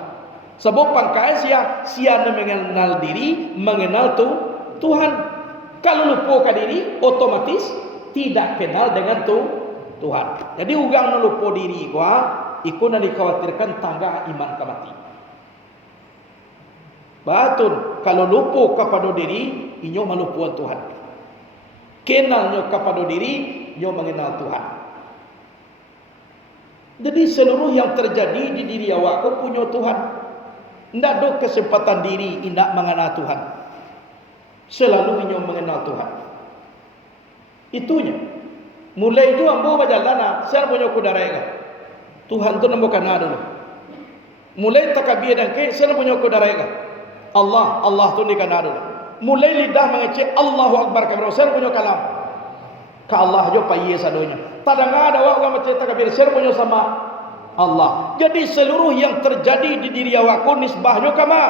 Sebab pangkai siapa mengenal diri, mengenal Tuhan. Kalau lupa ke diri, otomatis tidak kenal dengan Tuhan. Jadi ugang lupa diri ikut dan dikhawatirkan tangga iman kemati. Batun kalau lupa kepada diri, inyo melupa Tuhan. Kenalnya kepada diri, inyo mengenal Tuhan. Jadi seluruh yang terjadi di diri awak kau punya Tuhan. Tidak ada kesempatan diri tidak mengenal Tuhan. Selalu inyo mengenal Tuhan. Itunya. Mulai itu ambo berjalan, saya punya kudarai. Tuhan tu nampak kenal dulu. Mulai takbir dan ke, saya punya kudarai. Allah tu ni kan ada. Mulai lidah mengecek Allahu Akbar kabir. Saya punya kalam. Ka Allah jo paye sadonya. Tadang ada awak mengecek takbir. Saya punya sama Allah. Jadi seluruh yang terjadi di diri awak ko nisbahnya kama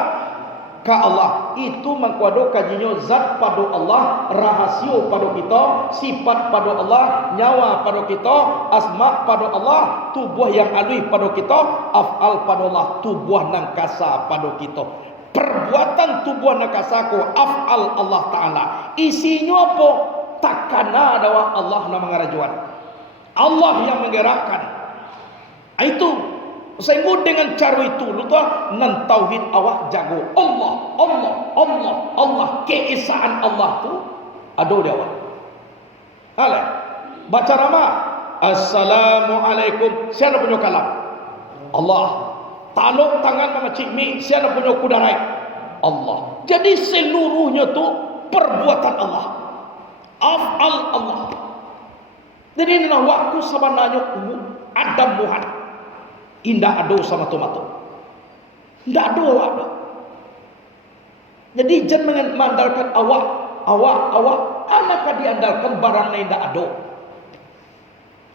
ka Allah. Itu mangkuado kajinya zat pada Allah, rahasio pada kita, sifat pada Allah, nyawa pada kita, asma pada Allah, tubuh yang alui pada kita, af'al pada Allah, tubuh nang kasa pada kita. Perbuatan tubuh nakasaku af'al Allah Ta'ala. Isinya apa? Takana adalah Allah nama ngarajuan. Allah yang menggerakkan. Itu sehingga dengan cara itu lu tahu nan tauhid awak jago. Allah keesaan Allah tu ada di awak. Alah. Baca nama Assalamualaikum. Siapa punya kalam? Allah. Taluk tangan sama Cik Mi, siapa punya kudarai? Allah. Jadi seluruhnya tu perbuatan Allah. Af'al Allah. Jadi ini waktu sebenarnya Adam Muhan. Indah ado sama tomato. Tidak ada awak. Jadi jangan mengandalkan awak. Anakah diandalkan barang yang tidak ada.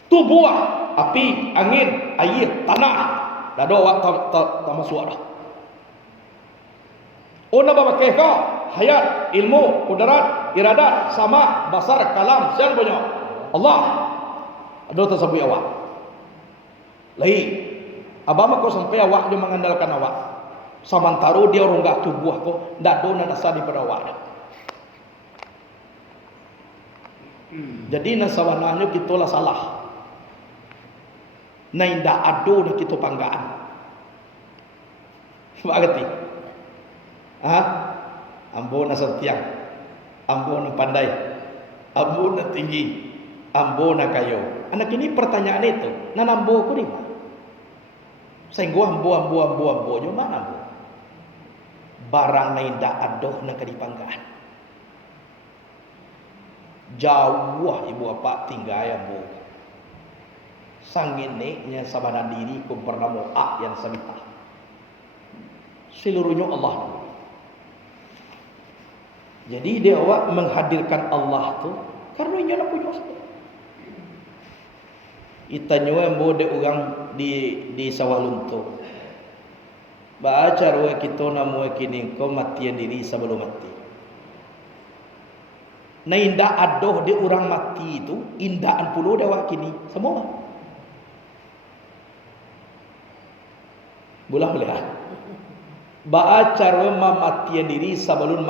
Tubuh, api, angin, air, tanah. Dah ada awak tak masuk dah. Ona pakai kau hayat, ilmu, kudrat, iradat, sama, basar, kalam, siapa punya? Allah. Ada tersebut awak. Lain. Abang kau sampai awak dia mengandalkan awak. Samantara dia orang gak tubuh kau, ndak ada nasa di pada awak. Jadi nasawananya kita lah salah. Nainda ado nak kita panggaan. Berarti. Ambo na setiang. Ambo na pandai. Ambo na tinggi. Ambo na kayo. Anak ini pertanyaan itu. Nanambo ko di mana? Sehingga ambo nyo mana ambo? Barang nainda ado na kadipanggaan. Jauh ibu apa tinggal ambo. Sanginnya sabana diri kumpernamo yang sabita. Seluruhnya Allah. Jadi dia awak menghadirkan Allah tu karena ini nak punya sebab. Itanya yang boleh orang di sawah lunto. Baca ruwe kita namu kini kau matian diri sebelum mati. Nah indah adoh di orang mati itu indahan puluh dewa kini semua. Boleh boleh. Baca matian diri sebelum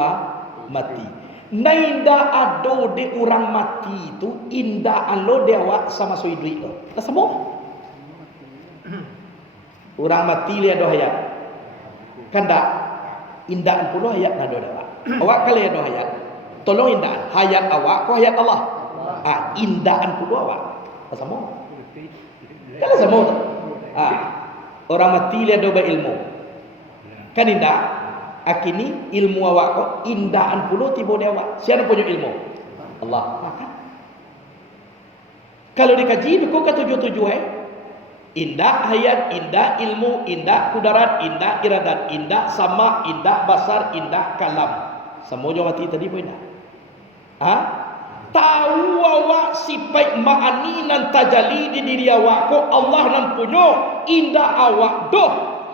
mati. Nainda ado de orang mati itu indah alo dewa sama suidri lo. Tak semua. Orang mati lihat doa Kanda indah puluh hayat nado dewa. Awak kali ada hayat. Tolong indah hayat awak ko hayat Allah. Indahan puluh awak. Tak semua. Kalau semua. Orang mati lihat doa ilmu. Kan indah. Akini ilmu awak kok indahan puluh tiba dia awak. Siapa punya ilmu? Allah. Maka kalau dikaji kok ke tujuh-tujuh indah hayat, indah ilmu, indah kudarat, indah iradat, indah sama, indah basar, indah kalam. Semua jauh mati tadi pun indah. Tahu awak sifat ma'ani nan tajali di diri awak kok Allah nan punya indah awak doh.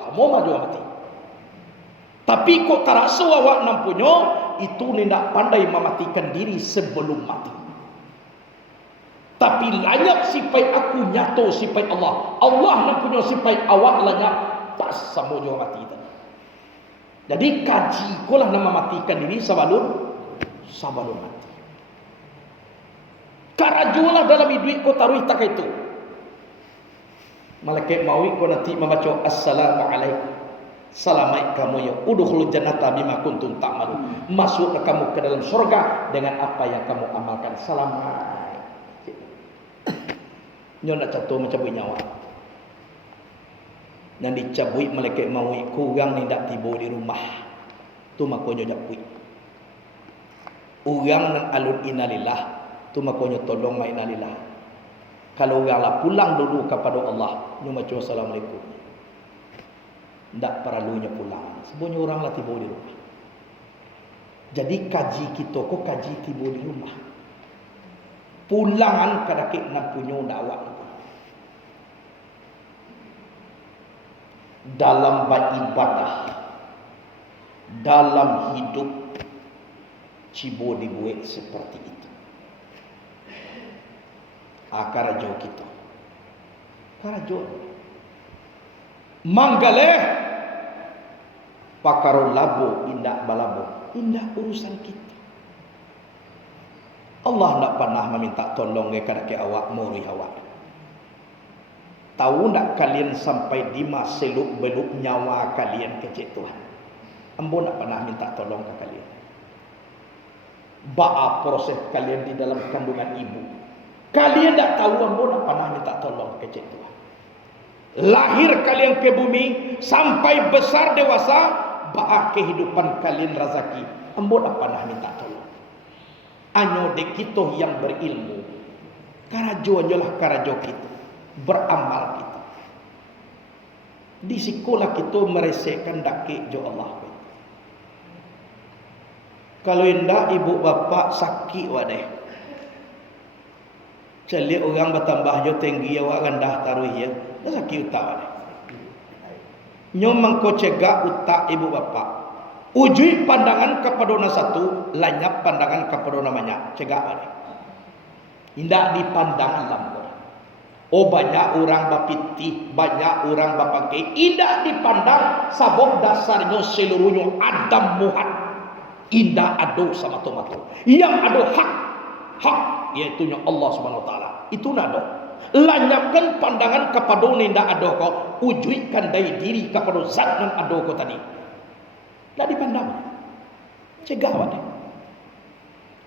Semua maju mati. Tapi kok terasa awak nan punya itu tidak pandai mematikan diri sebelum mati. Tapi layak sifat aku nyato sifat Allah. Allah nak punya sifat awak layak pas sama juga mati tadi. Jadi kaji kolah nak mematikan diri sebelum mati. Karajulah dalam hidup kau taruh tak itu. Malaikat maui kau nanti membaca assalamualaikum. Salamai kamu ya udkhulul jannata bima kuntum ta'malun. Masuklah kamu ke dalam surga dengan apa yang kamu amalkan. Salamai. Nyo nak jatuh mencabui nyawa. Nan dicabui malaikat maui kurang ni dak tiba di rumah. Tu makonyo japui. Urang nan alun innalillah tu makonyo tolong ma innalillah. Kalau orang lah pulang dulu kepada Allah, nyo maca assalamualaikum. Tak perlunya pulang. Sebenarnya orang lah tiba di rumah. Jadi kaji kita kok kaji tiba di rumah. Pulangan kadang-kadang nak punya dakwah. Dalam beribadah, dalam hidup, cibo dibuat seperti itu. Karajo kita. Karajo. Manggale pakaro labo indah balabo, indah urusan kita. Allah tak pernah meminta tolong kepada awak muri awak. Tahu tak kalian sampai di seluk beluk nyawa kalian kecil Tuhan. Ambo tak pernah minta tolong ke kalian. Ba'a proses kalian di dalam kandungan ibu. Kalian tak tahu ambo tak pernah minta tolong kecil Tuhan. Lahir kalian ke bumi sampai besar dewasa, ba'a kehidupan kalian rezeki. Ambo tak pernah minta tolong. Anyo de kita yang berilmu. Karajo anjolah karajo kita. Beramal kita. Di sekolah kita meresahkan dakik jo Allah. Kalau indah ibu bapa sakit wadah. Celik orang bertambah jo tinggi awak rendah taruh ya. Dah sakit utak wadah. Nyomang ko cegak utak ibu bapa. Uji pandangan kepada orang satu, lanyap pandangan kepada orang banyak. Cegak wadah. Indah dipandang alam. Oh banyak orang bapiti, banyak orang bapakai. Indah dipandang sabab dasarnya seluruhnya Adam muhat. Indah ado sama tomato. Yang ado hak iaitu Allah Subhanahu Wa Taala. Itu nado. Lanyapkan pandangan kepada nenda ado kau, ujuikan dari diri kepada zat nan ado kau tadi. Dah dipandang. Cegah wadah.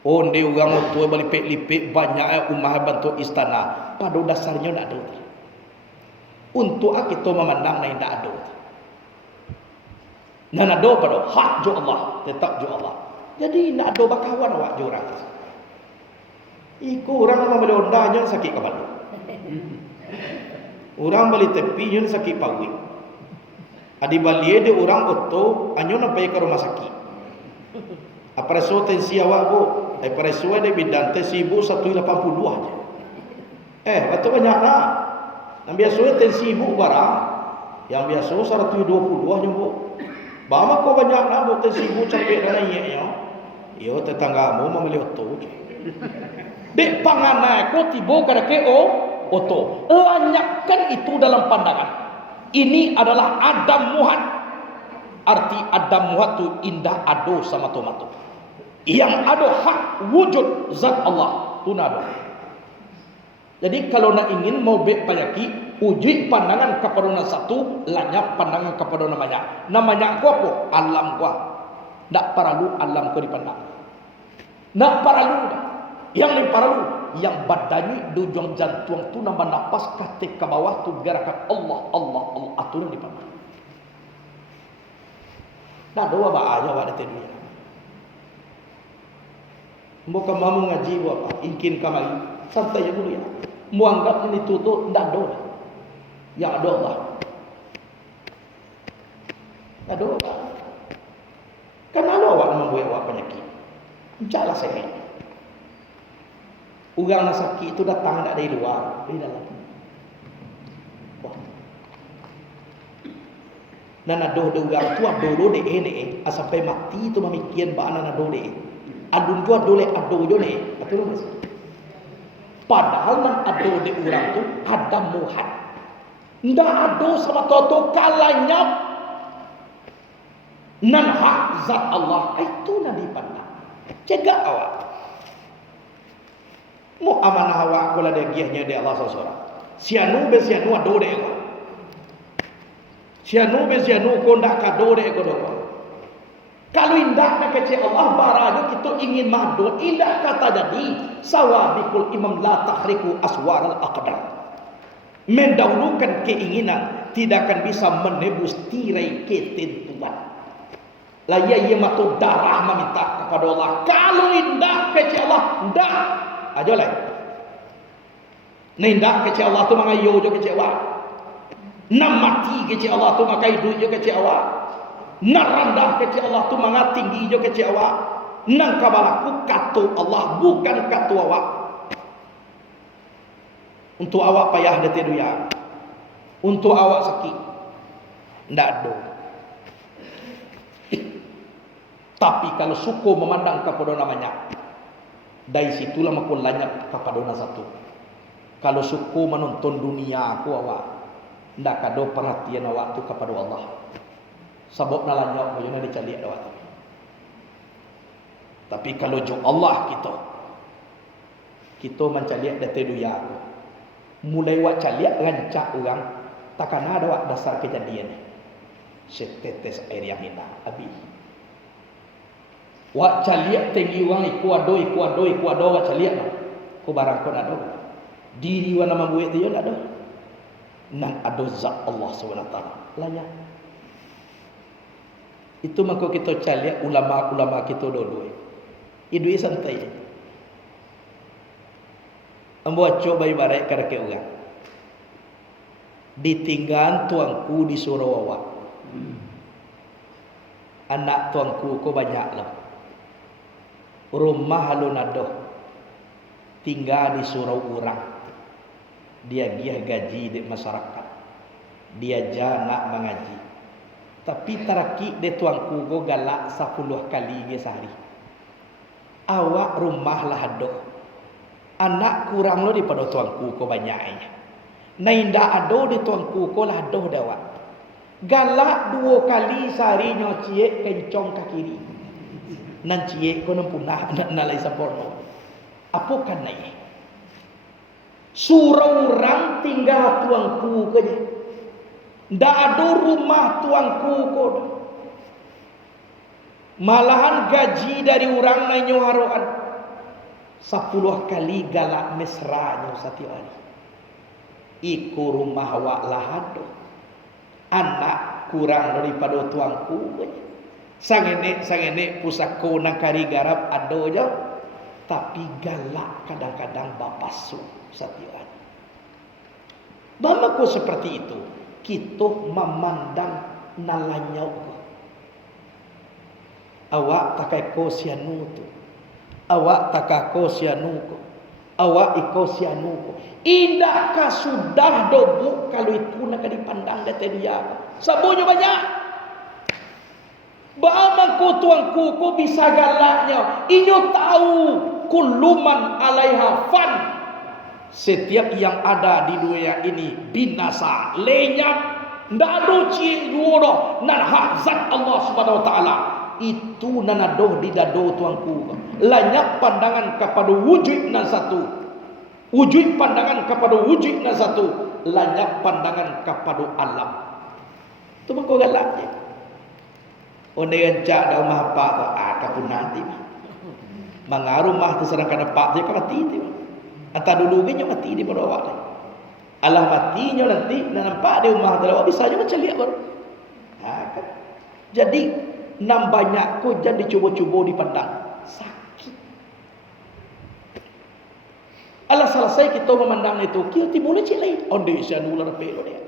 Oh ni orang tua berlipik-lipik banyak umah bantu istana. Pada dasarnya tak ada. Untuk kita memandang yang tak ada. Dan ada pada hak jo Allah, tetap jo Allah. Jadi tak ada bakawan awak jo orang. Iku orang nama beli ondanya sakit kepala. Orang beli tepi yang sakit pawi. Adi balik dia orang oto, anyo nampai ke rumah sakit. Apa reso tensi awak bu? Apa reso dia bidan tensi ibu 182 aja. Waktu banyak lah. Yang biasa tensi ibu barang. Yang biasa 120 aja bu. Bama kau banyak lah bu tensi ibu capek dan naik ya. Yo tetanggamu membeli oto. Dek panganai kau tiba kada ke oto. Lanyapkan itu dalam pandangan. Ini adalah Adam muhat. Arti Adam muhat tu indah ado sama tomato. Yang ada hak wujud zat Allah tu nado. Jadi kalau nak ingin mau bek payaki, uji pandangan kepada orang satu, lanyap pandangan kepada orang banyak. Namanya ku apa? Alam ku. Tak perlu alam ku dipandang. Tak perlu. Yang ni perlu, yang badannya dujung jantung tu nama napas katik ke bawah tu gerakan Allah atu yang dipandang. Dah doa ba aja wa dunia. Muka mamu ngaji apa? Ingkin kamari santai ya mulia. Mu anggap ini tutup ndak doa. Ya ada Allah. Ndak doa. Karena Allah awak membuat awak penyakit. Mencaklah sehat. Orang yang sakit itu datang tak dari luar, dari dalam. Wah. Nana doh de orang tua doh de ene sampai mati itu memikian ba nana doh de. Adun tua dole ado jo ne. Betul mas. Padahal nan ado de orang tu ada muhat. Ndak ado sama toto kalanya. Nan hak zat Allah itu nabi pandang. Cegah awak. Mu amanah awak kula dia giahnya di Allah seorang. Sianu be sianu ado de ko. Sianu be sianu ko ndak kado de ko do. Kalau indah nak kecil Allah baranya kita ingin mahdur, indah kata jadi sawabikul imam la tahriku aswar al-aqdar. Mendahulukan keinginan tidak akan bisa menebus tirai ketentuan. Lah ia matu darah meminta kepada Allah. Kalau indah kecil Allah, indah aja lah. Indah kecil Allah tu mangayo jo kecil Allah. Nam mati kecil Allah tu makai duit jo kecil Allah. Nak rendah kecil Allah tu mangat tinggi jo kecil awak. Nang kabalaku katu Allah bukan katu awak. Untuk awak payah dete duya. Untuk awak sakit. Ndak ada. Tapi kalau suku memandang kepada namanya, dari situlah makul lanyap kepada satu. Kalau suku menonton dunia aku awak, ndak kado perhatian awak tu kepada Allah. Sebab nalanya bayuna dicaliak dawat. Tapi kalau jo Allah kita mencaliak date duya. Mulai wak caliak rancak orang takkan ada wak dasar kejadian. Setetes air yang hina abi. Wak caliak tinggi orang iku ado wak caliak no. Ko barang ko ado. Diri wa nama buat dia ado. Nang ado zat Allah SWT. Lanya. Itu maka kita caliak ulama-ulama kita dulu. Idui santai. Ambo coba ibarat kada ke orang. Ditinggal tuangku di Surawawa. Anak tuangku ko banyak lah. Rumah halun adoh. Tinggal di surau orang. Dia gaji di masyarakat. Dia nak mengaji. Tapi taraki de tuangku go galak 10 kali ge sehari. Awak rumah lah adoh. Anak kurang lo daripada tuangku ko banyaknya. Nainda ado di tuangku ko lah adoh dawa. Galak 2 kali sehari nyocie kencong ke kiri. Nan cie ko punah nalai saporno. Apa kan nai? Surau orang tinggal tuangku ko je. Ndak ada rumah tuangku kod. Malahan gaji dari orang nanyo haroan 10 kali galak mesranya setiap hari. Iku rumah wak lahado. Anak kurang daripada tuangku. Sangene pusako nang kari garap ado je. Tapi galak kadang-kadang bapasu setiap hari. Bamaku seperti itu. Kita memandang nalanya awak takai ko sianu tu, awak takai ko sianu ko, awak iko sianu ko. Indahkah sudah dobu kalau itu nak dipandang dete dia? Sabunyo banyak. Bagaimana ko tuangku ko bisa galaknya? Inyo tahu kuluman alaiha fan. Setiap yang ada di dunia ini binasa, lenyap, ndak ada ciudo nan hak zat Allah Subhanahu wa taala. Itu nanadoh di dado tuangku. Lenyap pandangan kepada wujud nan satu. Wujud pandangan kepada wujud nan satu. Lenyap pandangan kepada alam. Itu mengko galaknya. Onde encak da rumah pak tu kapun nanti. Mangaruh mah tu sedangkan pak dia mati tu. Atau dulu dia mati di pada awak. Allah matinya nanti nampak di rumah dalam bisa juga celiak baru. Kan? Jadi Nam banyak ko jangan dicoba-coba dipandang. Sakit. Alah selesai kita memandang itu, kita timbulnya cik lain. Onde saya nular pelo dia.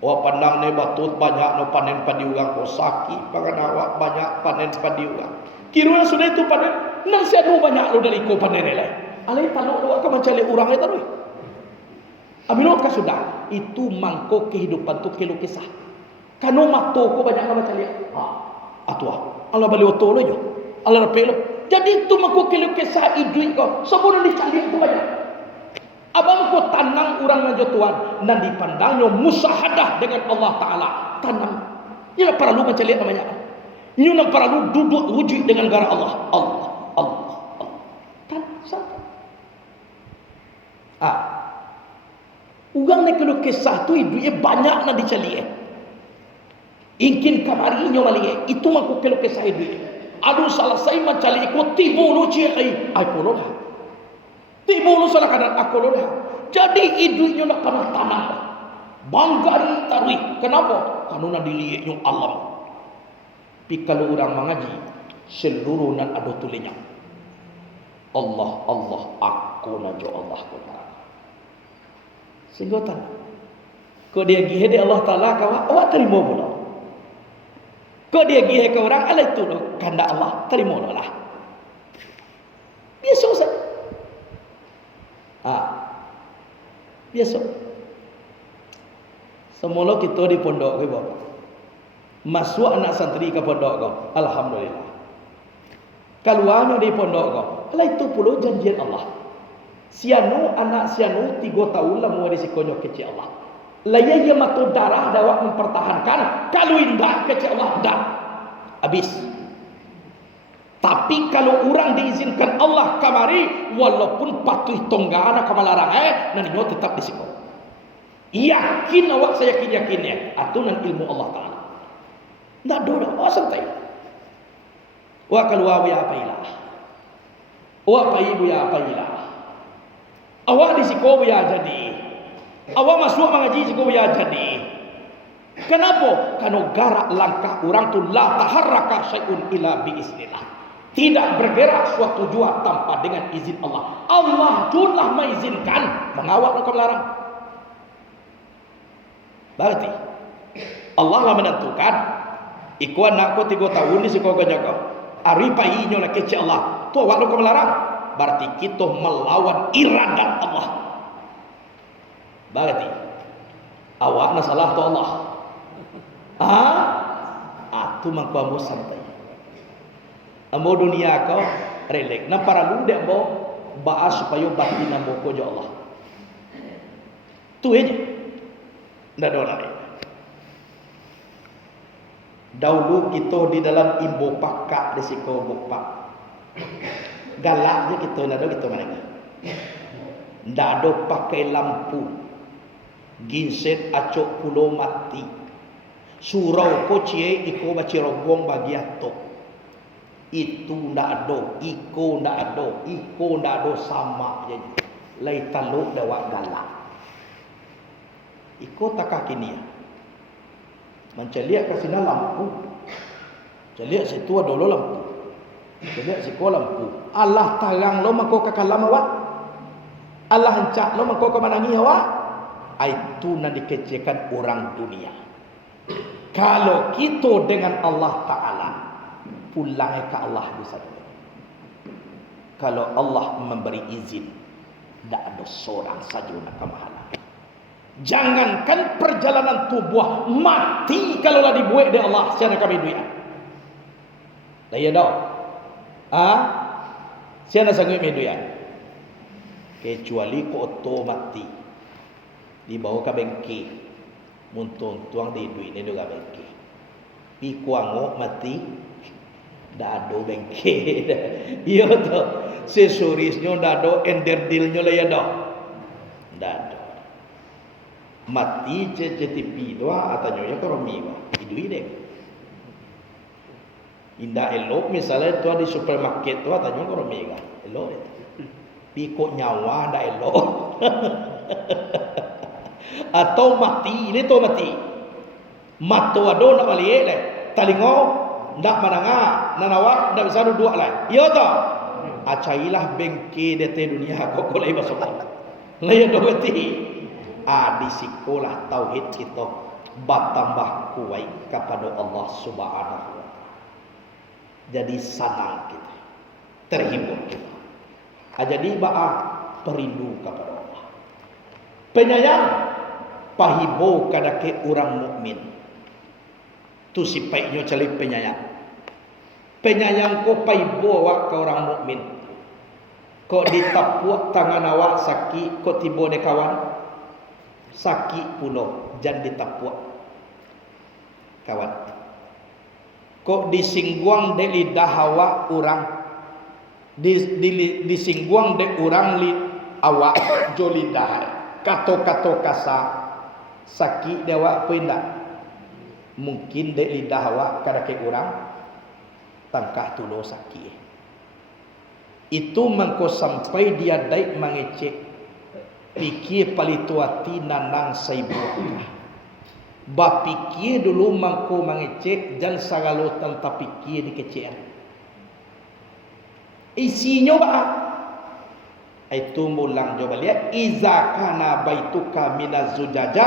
Wah pandang ne batut banyak no panen padi urang ko sakit. Pangan awak banyak panen padi urang. Kiranya sudah itu panen. Nang saya nu banyak lo dari ko panen ni lah. Alai tanok lo akan mencari urang itu tu. Amilo ka sudah. Itu mangko kehidupan tu kelo kisah. Kano mato ko banyak nak mencari. Atua. Allah balik oto lo jo. Allah rapelo. Jadi itu mangko kelo kisah idui ko. Semua dicari itu banyak. Abang ko tanang orang ngajo Tuhan. Dan dipandangnya musahadah dengan Allah Ta'ala. Tanam. Ini perlu mencari namanya. Ini perlu duduk wujud dengan gara Allah. Allah. Allah. Allah. Tanam. Sampai. Ugang nak kalau kisah tu duitnya banyak nak dicari. Ingin kamari nyo mali itu maku kalau kisah duit. Aduh salah saya mencari ikut tibu lu cie ai polo lah. Tibu lu salah kanan aku lah. Jadi duitnya nak pernah tanam. Banggari tarui. Kenapa? Karena nak dilihat yang alam. Tapi kalau orang mengaji seluruh nan ada tulinya. Allah Allah aku najo Allah ku. Singgotan. Kau dia gihe di Allah Ta'ala kau awak terima pula. Kau dia gihe ke orang alai tu lo kanda Allah terima lah. Biasa saja. Biasa. Semula kita di pondok ke bapa. Masuk anak santri ke pondok kau. Alhamdulillah. Keluarnya di pondok kau. Alai tu pula janjian Allah. Sianu anak sianu 3 tahun lah mau risikonya kecil Allah. Laya ia matu darah dapat mempertahankan. Kalau indah kecil Allah dah habis. Tapi kalau orang diizinkan Allah kamari walaupun patuh tonggana kamalarang nantinya tetap risiko. Yakin awak saya yakinnya aturan ilmu Allah Taala. Ndak doa oh santai. Wa kalau ya apa ilah. Wa apa ibu ya apa ilah. Awak di siko ya jadi. Awak masuk mengaji siko ya jadi. Kenapa? Karena garak langkah orang tu la taharraka syai'un illa biiznillah. Tidak bergerak suatu jua tanpa dengan izin Allah. Allah julah mengizinkan mengawal dan melarang. Berarti Allah lah menentukan ikuan nak ko 3 tahun ni siko jaga. Ari painyo la kecil Allah. Tu awak nak melarang. Berarti kita melawan iradat Allah. Berarti awak nak salah tu Allah. Tu mangko ambo santai. Ambo dunia kau relek. Na para lu dek ambo bahas supaya batin ambo ko jo Allah. Tu aja. Ndak ada lain. Dahulu kita di dalam imbo pakak di siko bopak. Galaknya kita nak ada kita mana? Ndak ada pakai lampu. Ginset acok pulau mati. Surau ko cie iko baci robong bagi atok. Itu ndak ada, iko ndak ada sama je. Lai taluk dawak galak. Iko takah kini. Menceliak ke sini lampu. Celiak situ ada lampu. Celiak situ lampu. Allah tarang lo mako ke kalam awak. Allah hancak lo mako ke manangi awak. Itu nak dikecilkan orang dunia. Kalau kita dengan Allah Ta'ala pulang ke Allah bisa. Kalau Allah memberi izin, tidak ada seorang saja nak kemahalan. Jangankan perjalanan tubuh mati kalau lah dibuat oleh Allah siapa kami duit. Dah ya dah. Siapa sanggup duit? Kecuali ko auto mati. Dibawa ke bengkel. Muntun tuang di duit ni juga bengkel. Pi kuangok mati. Dah ada bengkel. Iya tu. Sesurisnya dah ada. Enderdilnya lah ya dah. Dah ada. Mati CCTV doa atau nyonya koromi bah. Duit deh. Indah elok misalnya tu di supermarket tu atau nyonya koromi bah. Elok itu. Pikuk nyawa dah elok. Atau mati, ini tu mati. Matu ado nak balik leh. talingo ndak mananga nanawak ndak bisa duduk lah. Iya toh? Acailah bengke dete dunia kok kolai masuk. Layan doweti. Di sekolah tauhid kita bertambah kuat kepada Allah Subhanahu wa taala. Jadi senang kita. Terhibur kita. Jadi perindu kepada Allah. Penyayang pahibo kadake orang mukmin. Tu sipainyo cali penyayang. Penyayang ko pahibo awak ke orang mukmin. Kok ditapuak tangan awak sakit, kok tibo de kawan sakit pulo jangan ditapuak kawan. Kok disingguang de lidah awak orang disingguang de orang awak jo lidah kato-kato kasar sakit de awak pindah mungkin de lidah awak kadake orang tangkah tulo sakit. Itu mangko sampai dia daik mengecek pikir palituati nanang saibuah. Ba pikir dulu mangko mengecek dan sagalo tanta pikir dikecean. Isinya ba? Itu mulang coba lihat iza kana baituka minaz zujaja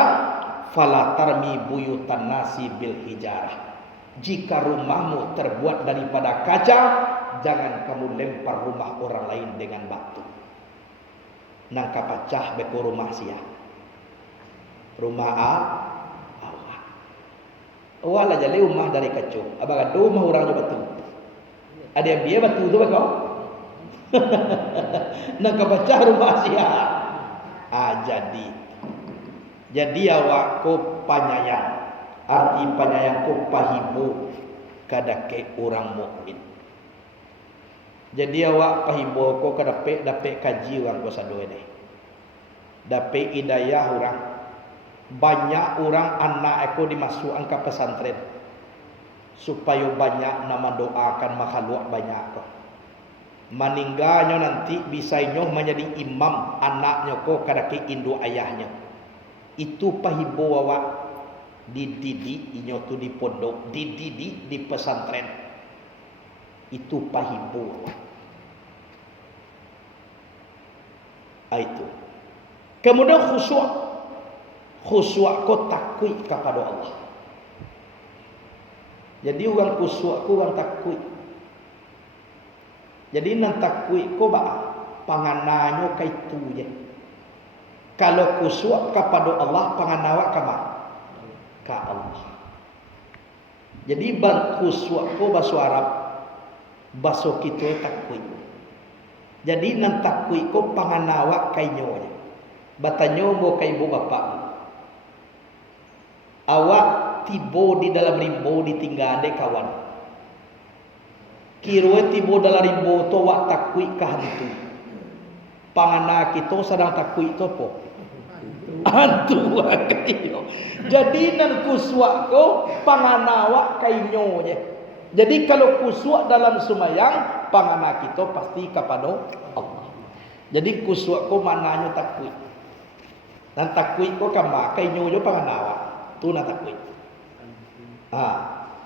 fala tarmi buyutan nasi bil hijarah. Jika rumahmu terbuat daripada kaca, jangan kamu lempar rumah orang lain dengan batu. Nangka pecah beko rumah sia. Rumah awak. Wala jale rumah dari kacu. Abaga rumah orang jo batu. Ada yang biar batu tu beko. Nangka pecah rumah sia. Jadi awak ko panyayang. Arti penyayang ko pahibo kadake orang mukmin. Jadi awak pahibo ko kadape dape kaji orang ko sadoe deh. Dape hidayah orang. Banyak orang anak aku dimasukkan ke pesantren supaya banyak nama doakan makhluk banyak ko. Meninggalnya nanti bisanya menjadi imam anaknya ko kadake induk ayahnya. Itu pahibo awak. Dididik inyo tu di pondok, dididik di pesantren. Itu pahibu. Itu. Kemudian khusyuk. Khusyuk ko takui kepada Allah. Jadi orang khusyuk ko orang takui. Jadi nan takui ko ba pangananyo kaitu je. Kalau khusyuk kepada Allah panganawa kama ka Allah. Jadi khusyuk ko bahasa Arab bahasa kita takwi. Jadi nan takwi ko panganawa kainyo. Batanyo mo kay ibu bapa. Awak tibo di dalam rimbo ditinggal de kawan. Kirwe tibo dalam rimbo to wak takwi kahantu. Pangana kita sedang takwi to po. Antu kainyo. Jadi nan kuswa ko panganawa kainyo je. Jadi kalau kuswa dalam sumayang pangana kita pasti kepada Allah. Jadi kuswa ko mananya takwi. Dan takwi ko kama kainyo jo panganawa. Tu na takwi.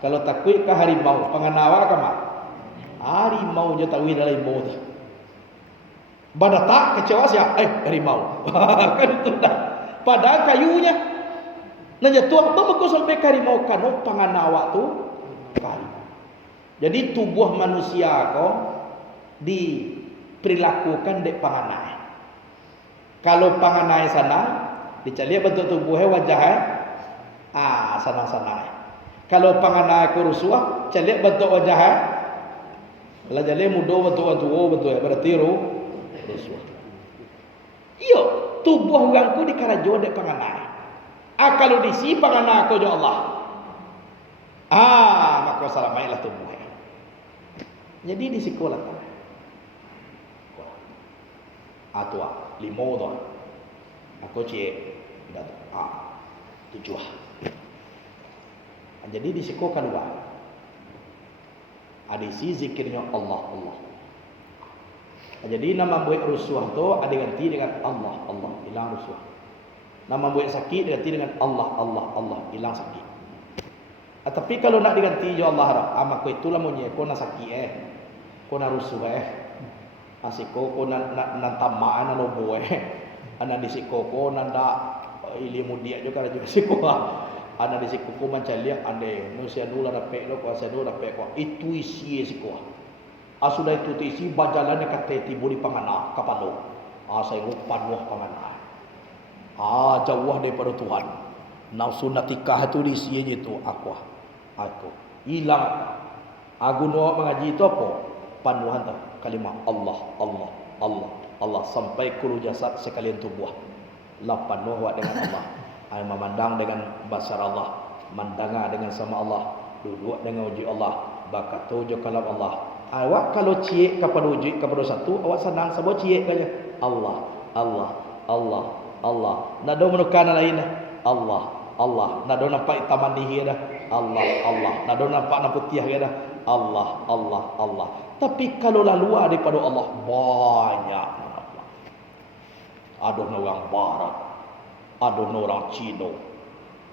Kalau takwi ka harimau panganawa kama. Harimau jo takwi dalam rimbo. Badata kecewa sia harimau. Kan itu dah. Padahal kayunya nanya tuang tu mako sampai karimau kanu panganawa tu kari. Jadi tubuh manusia ko diperilakukan dek panganai. Kalau panganai sana dicari bentuk tubuhnya wajahnya sana-sana. Kalau panganai ko rusuh cari bentuk wajahnya lah jale mudo bentuk berarti rusuh. Iyo tubuh orang ku dikarajo dek panganai. Kalau disi panganai ko jo Allah. Maka salamailah tubuhnya. Jadi di sekolah tua limo doa. Aku cie dah tujuh. Jadi di sekolah kedua. Adisi zikirnya Allah. Jadi nama buat rusuh tu ada ganti dengan Allah. Hilang rusuh. Nama buat sakit ganti dengan Allah. Hilang sakit. Tapi kalau nak diganti ya Allah harap, amak ko itulah monye ko na sakit ko na rusuh asiko ko na tamaan na lobo ana disiko ko nanda ilimu dia juga juga siko ana disiko ko mancalia ande no sia nula rape lo ko sia nula rape ko itu isi siko asudah itu isi bajalannya kate tibu di pangana kapalo saya ngupan wah pangana jauh daripada Tuhan nafsu natikah itu diisinya itu aku hilang aku nak mengaji itu apa panuhan tu kalimat Allah Allah Allah Allah sampai kulu jasad sekalian tubuh lapan nuh dengan Allah ay memandang dengan basar Allah mandanga dengan sama Allah duduk dengan wujud Allah bakat tujuh kalam Allah awak kalau cie kepada wujud kepada satu awak senang sebab cie saja Allah Allah Allah Allah nado menukan lain Allah Allah nado nampak taman dia dah Allah Allah nado nampak putih dia dah Allah Allah Allah tapi kalau luar daripada Allah banyak ada orang barat ada orang Cina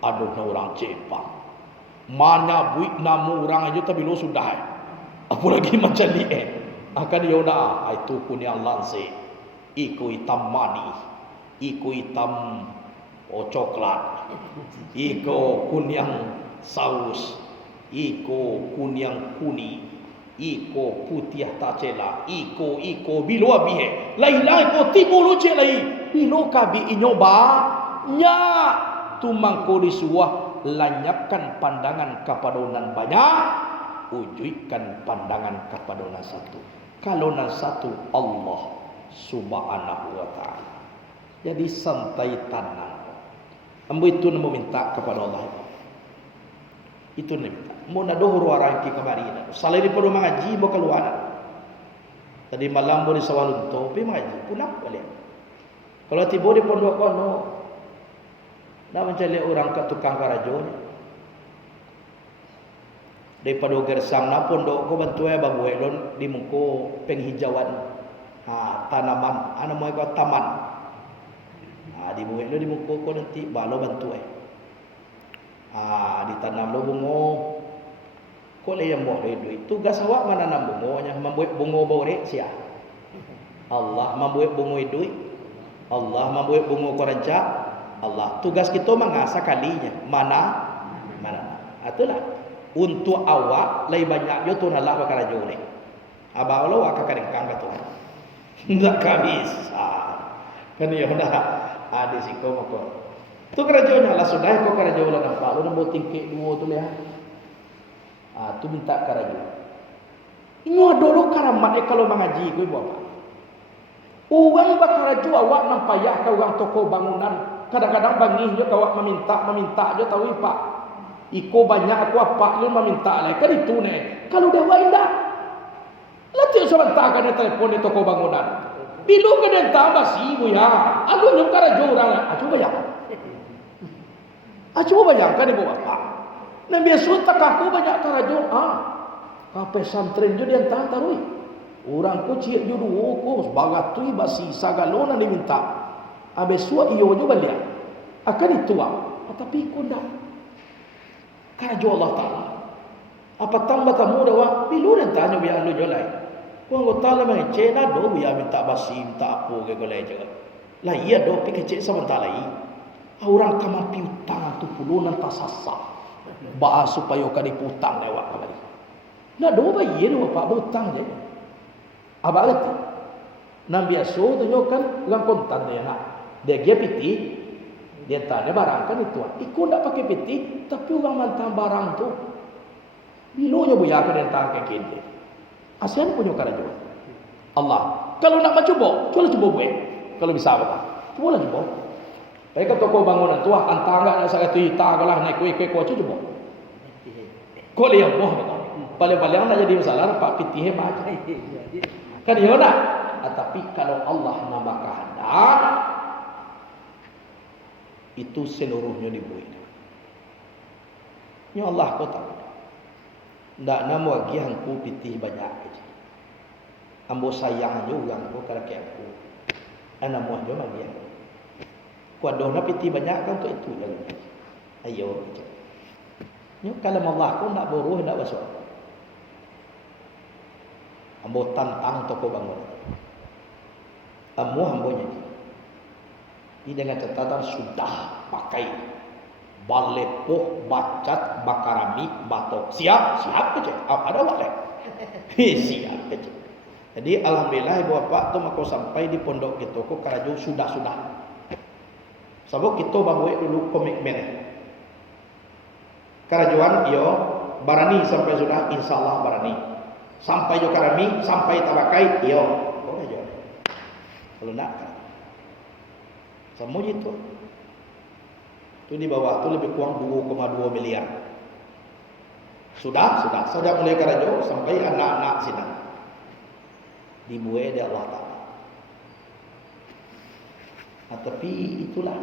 ada orang Jepang mana buik nama orang aja tapi lo sudah apalagi macam ni akan dia nak itu punya lanse iku hitam manis iku hitam coklat iku kunyang saus iku kunyang kuning iko putih tacela iko bilo bihe lai ko timulu je lai bilo kabi inyoba nya tumangko disuah lanyapkan pandangan kepada nan banyak ujukkan pandangan kepada nan satu kalau nan satu Allah subhanahu wa ta'ala jadi santai tanang ambo itu nak minta kepada Allah itu nak minta mau nak dohur orang ki kamari na salai di perlu mengaji mau keluar tadi malam boleh sawalun to pi mengaji punak boleh kalau tiba di pondok kono nak mencari orang ke tukang karajo daripada gersang na pondok ko bantu babu elon di muko penghijauan tanaman ana mau ko taman di buat lo di muko ko nanti balo bantu ditanam lo bungo kau yang buat duit tugas awak menanam bungonya membuat bungo borek sia Allah membuat bungo duit Allah membuat bungo koranca Allah tugas kita mengasah kalinya mana itulah untuk awak lebih banyak yo tu nalah bakal jole abang lo akan kadang-kadang tu tak bisa kan ya dah di siko mako tu kerajaan lah sudah kau kerajaan lah nampak lo nak tingkik dua tu lihat tu minta kerajaan ini dulu karamat kalau mengaji gue buat apa orang berkerajaan awak nampak ya ke orang toko bangunan kadang-kadang bangih je awak meminta je tahu pak iko banyak aku apa lu meminta lah kan itu nih kalau dah awak indah latih sebentar kan telepon di toko bangunan bilu kan tambah sih bu ya aduh nyum kerajaan orang coba ya coba bayangkan ibu bapak nah biasa tak aku banyak kerajaan kape santren je dia tahu orang ku cik judu ko bagatui basi sagalona diminta abesua iyo je balik akan itu tapi ku ndak kerajaan Allah taala apa tambah tamu dah bilu dan tanya biar lu jolai ku anggota lah mai cena do biar minta basi minta apa ke golai je lah iya do pi kecik sebentar lagi orang kamampi utang tu pulunan tasasa bahas supaya kadi putang lewat kali nak do bayi ni bapak hutang je abang ngerti nan biasa tu kan orang kontan dia nak dia piti dia tanya barang kan itu ikut tak pakai piti tapi orang mantang barang tu bilunya buya ke dan tang ke kini ASEAN punya kerajaan Allah kalau nak cuba buat kalau bisa apa cuba cuba ke toko bangunan tu antang enggak nak sangat hita kalah naik kuih ko cuba kau lihat boh paling-paling nak jadi masalah pak pitih hebat kan ya nak tapi kalau Allah nambah kehendak itu seluruhnya dibuat ya Allah kau tahu ndak nama lagi hangku pitih banyak aja ambo sayang juga hangku kalau kayak aku ana mau jo lagi ku ada nak pitih banyak kan untuk itu lagi ayo Nyo kalam Allah ko nak buruh nak basok. Ambo tantang toko bangun. Ambo ambonya. Ini dengan catatan sudah pakai balepoh, bacat, bakaramik, batok. Siap aja. Ada walek. Siap aja. Jadi alhamdulillah ibu bapak tu mako sampai di pondok gitu ko karajo sudah. Sabuk kita bawa dulu komitmen. Karajuan yo barani sampai sudah insyaallah barani. Sampai yo karami, sampai tabakai yo. Oh yo. Kalau nak semua itu. Itu di bawah tu lebih kurang 2,2 miliar. Sudah mulai karajo sampai anak-anak sini. Dibuai oleh Allah Ta'ala. Nah, tapi itulah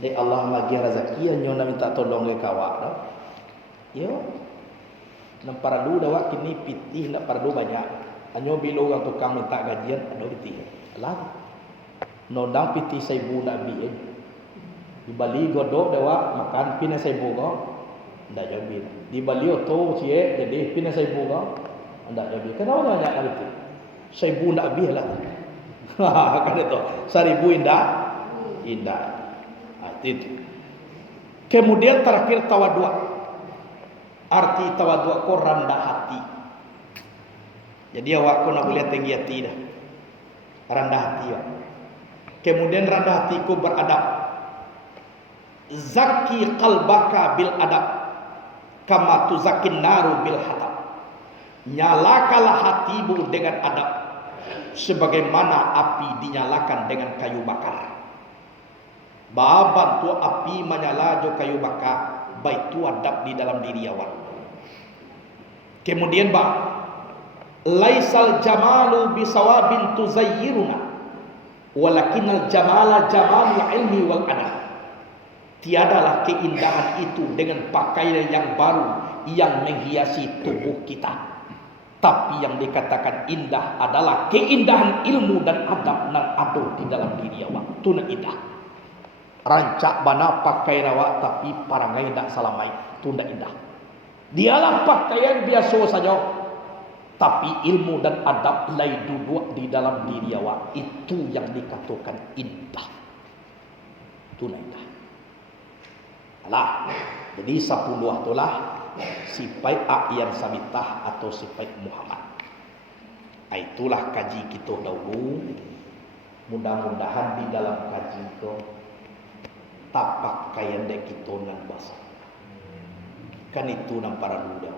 dari Allah bagi rezeki yang nak minta tolong ke kawak dah. Yo. Nak perlu dah kini pitih nak perlu banyak. Anyo bila orang tukang minta gajian ada pitih. Lah. Nodang pitih 1000 nabi. Di Bali godok dah makan pina 1000 ko. Ndak jadi. Di Bali oto cie jadi pina 1000 ko. Ndak jadi. Kenapa banyak kali itu? 1000 ndak habis lah. Kan itu. 1000 indah. Itu. Kemudian terakhir tawadhu. Arti tawadhu ko rendah hati. Jadi awak ko nak boleh tinggi hati dah. Rendah hati ya. Kemudian rendah hatiku beradab. Zaki qalbaka bil adab kama tuzakin naru bil hatab. Nyalakanlah hatimu dengan adab sebagaimana api dinyalakan dengan kayu bakar. Bantu api menyala jo kayu bakar, baik tu adab di dalam diri awak. Kemudian laisal jamalu bisawabin tuzayyiruna walakinal jamala jamalul ilmi wal adab. Tiadalah keindahan itu dengan pakaian yang baru yang menghiasi tubuh kita. Tapi yang dikatakan indah adalah keindahan ilmu dan adab nan ada di dalam diri awak. Itu nak indah. Rancak bana pakaian awak tapi parangai tak salamai. Itu nak indah. Dialah pakaian biasa saja. Tapi ilmu dan adab lain duduk di dalam diri awak. Itu yang dikatakan indah. Itu nak indah. Alah. Jadi 10 itulah sifat yang sabitah atau sifat Muhammad. Itulah kaji kita dahulu. Mudah-mudahan di dalam kaji itu tak pakaian dek kita nan basah. Kan itu nan para muda.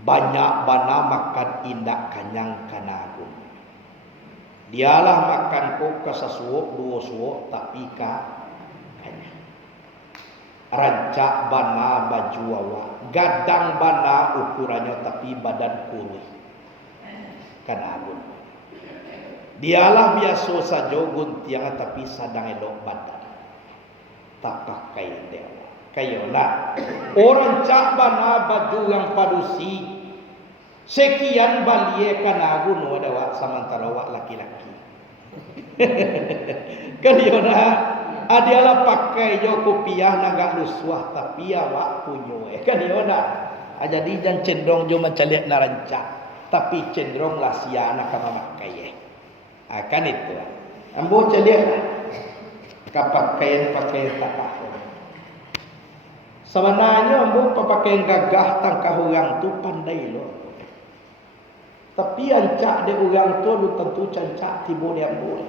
Banyak bana makan indak kanyang kana agung. Dialah makan ko kasasuok 2 suok tapi ka rancak bana baju awak, gadang bana ukurannya tapi badan kurus. Kanabun. Dialah biasa saja guntiang tapi sadang elok badan. Tak pakai dia. Kayola. Orang cak bana baju yang padusi. Sekian balie kanabun ada wak samantara wak laki-laki. Kayola. Adalah pakai jo kopiah nagak lusuah tapi awak punyo kan dia nak. Jadi dan cenderung jo macam lihat narancak tapi cenderung lah sia nak memakai. Kan itu. Ambo celiak kapakaian tak apa. Sebenarnya ambo pakaian gagah tangkah orang tu pandai lo. Tapi ancak de orang tu lu tentu cancak tibo dia ambo.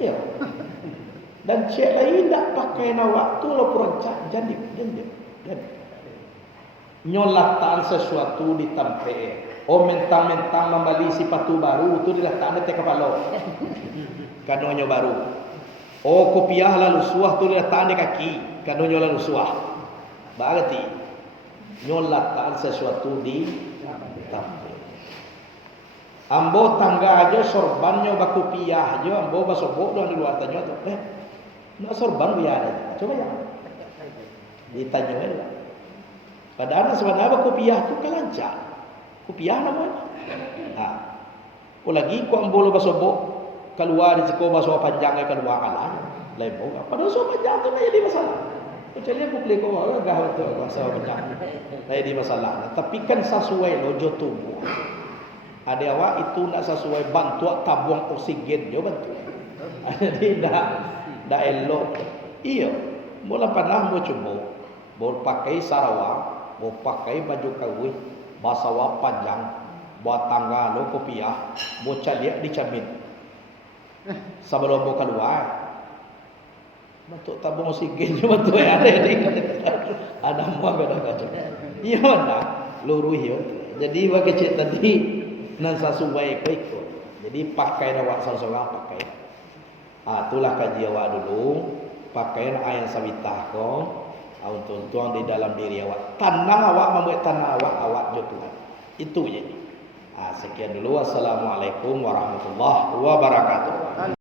Ya. Dan cik lain tak pakai awak tu lo peroncak jadi. Nyolatan sesuatu di tempat. Oh mentang-mentang membeli sepatu baru tu diletakkan di kepala. Kanonyo baru. Oh kopiah lalu suah tu diletakkan di kaki. Kanonyo lalu suah. Berarti nyolatan sesuatu di tempat. Ambo tangga aja sorbannya bakopiah aja ambo basobok doang di luar tanya tu. Nak sorban biar. Coba ya. Ditanya aja. Padahal sebenarnya bakopiah tu kalancak. Kopiah namanya. Oh lagi ko ambo lo basobok keluar di sekolah baso panjangnya keluar alah. Lembong apa dosa banyak tu jadi masalah. Kecuali aku beli kau agak betul masalah banyak. Jadi masalah. Tapi kan sesuai lojo tubuh. Ada awak itu nak sesuai bantu tabung oksigen dia bantu. Jadi dah elok. Iya. Mula pernah mau coba. Mau pakai Sarawak, mau pakai baju kawin, basawa panjang, buat tangga lo kopiah, mau caliak dicamin. Sebelum mau keluar, bentuk tabung oksigen cuma tu ada ni. Ada muak ada kacau. Iya mana? Luruh yo. Jadi bagi cik tadi nan sesuai ikut. Jadi pakai awak seorang pakai. Itulah kaji awak dulu. Pakai ayam sawitah ko. Untuk tuang di dalam diri awak. Tanah awak membuat tanah awak jodohan. Itu je. Sekian dulu. Wassalamualaikum warahmatullahi wabarakatuh.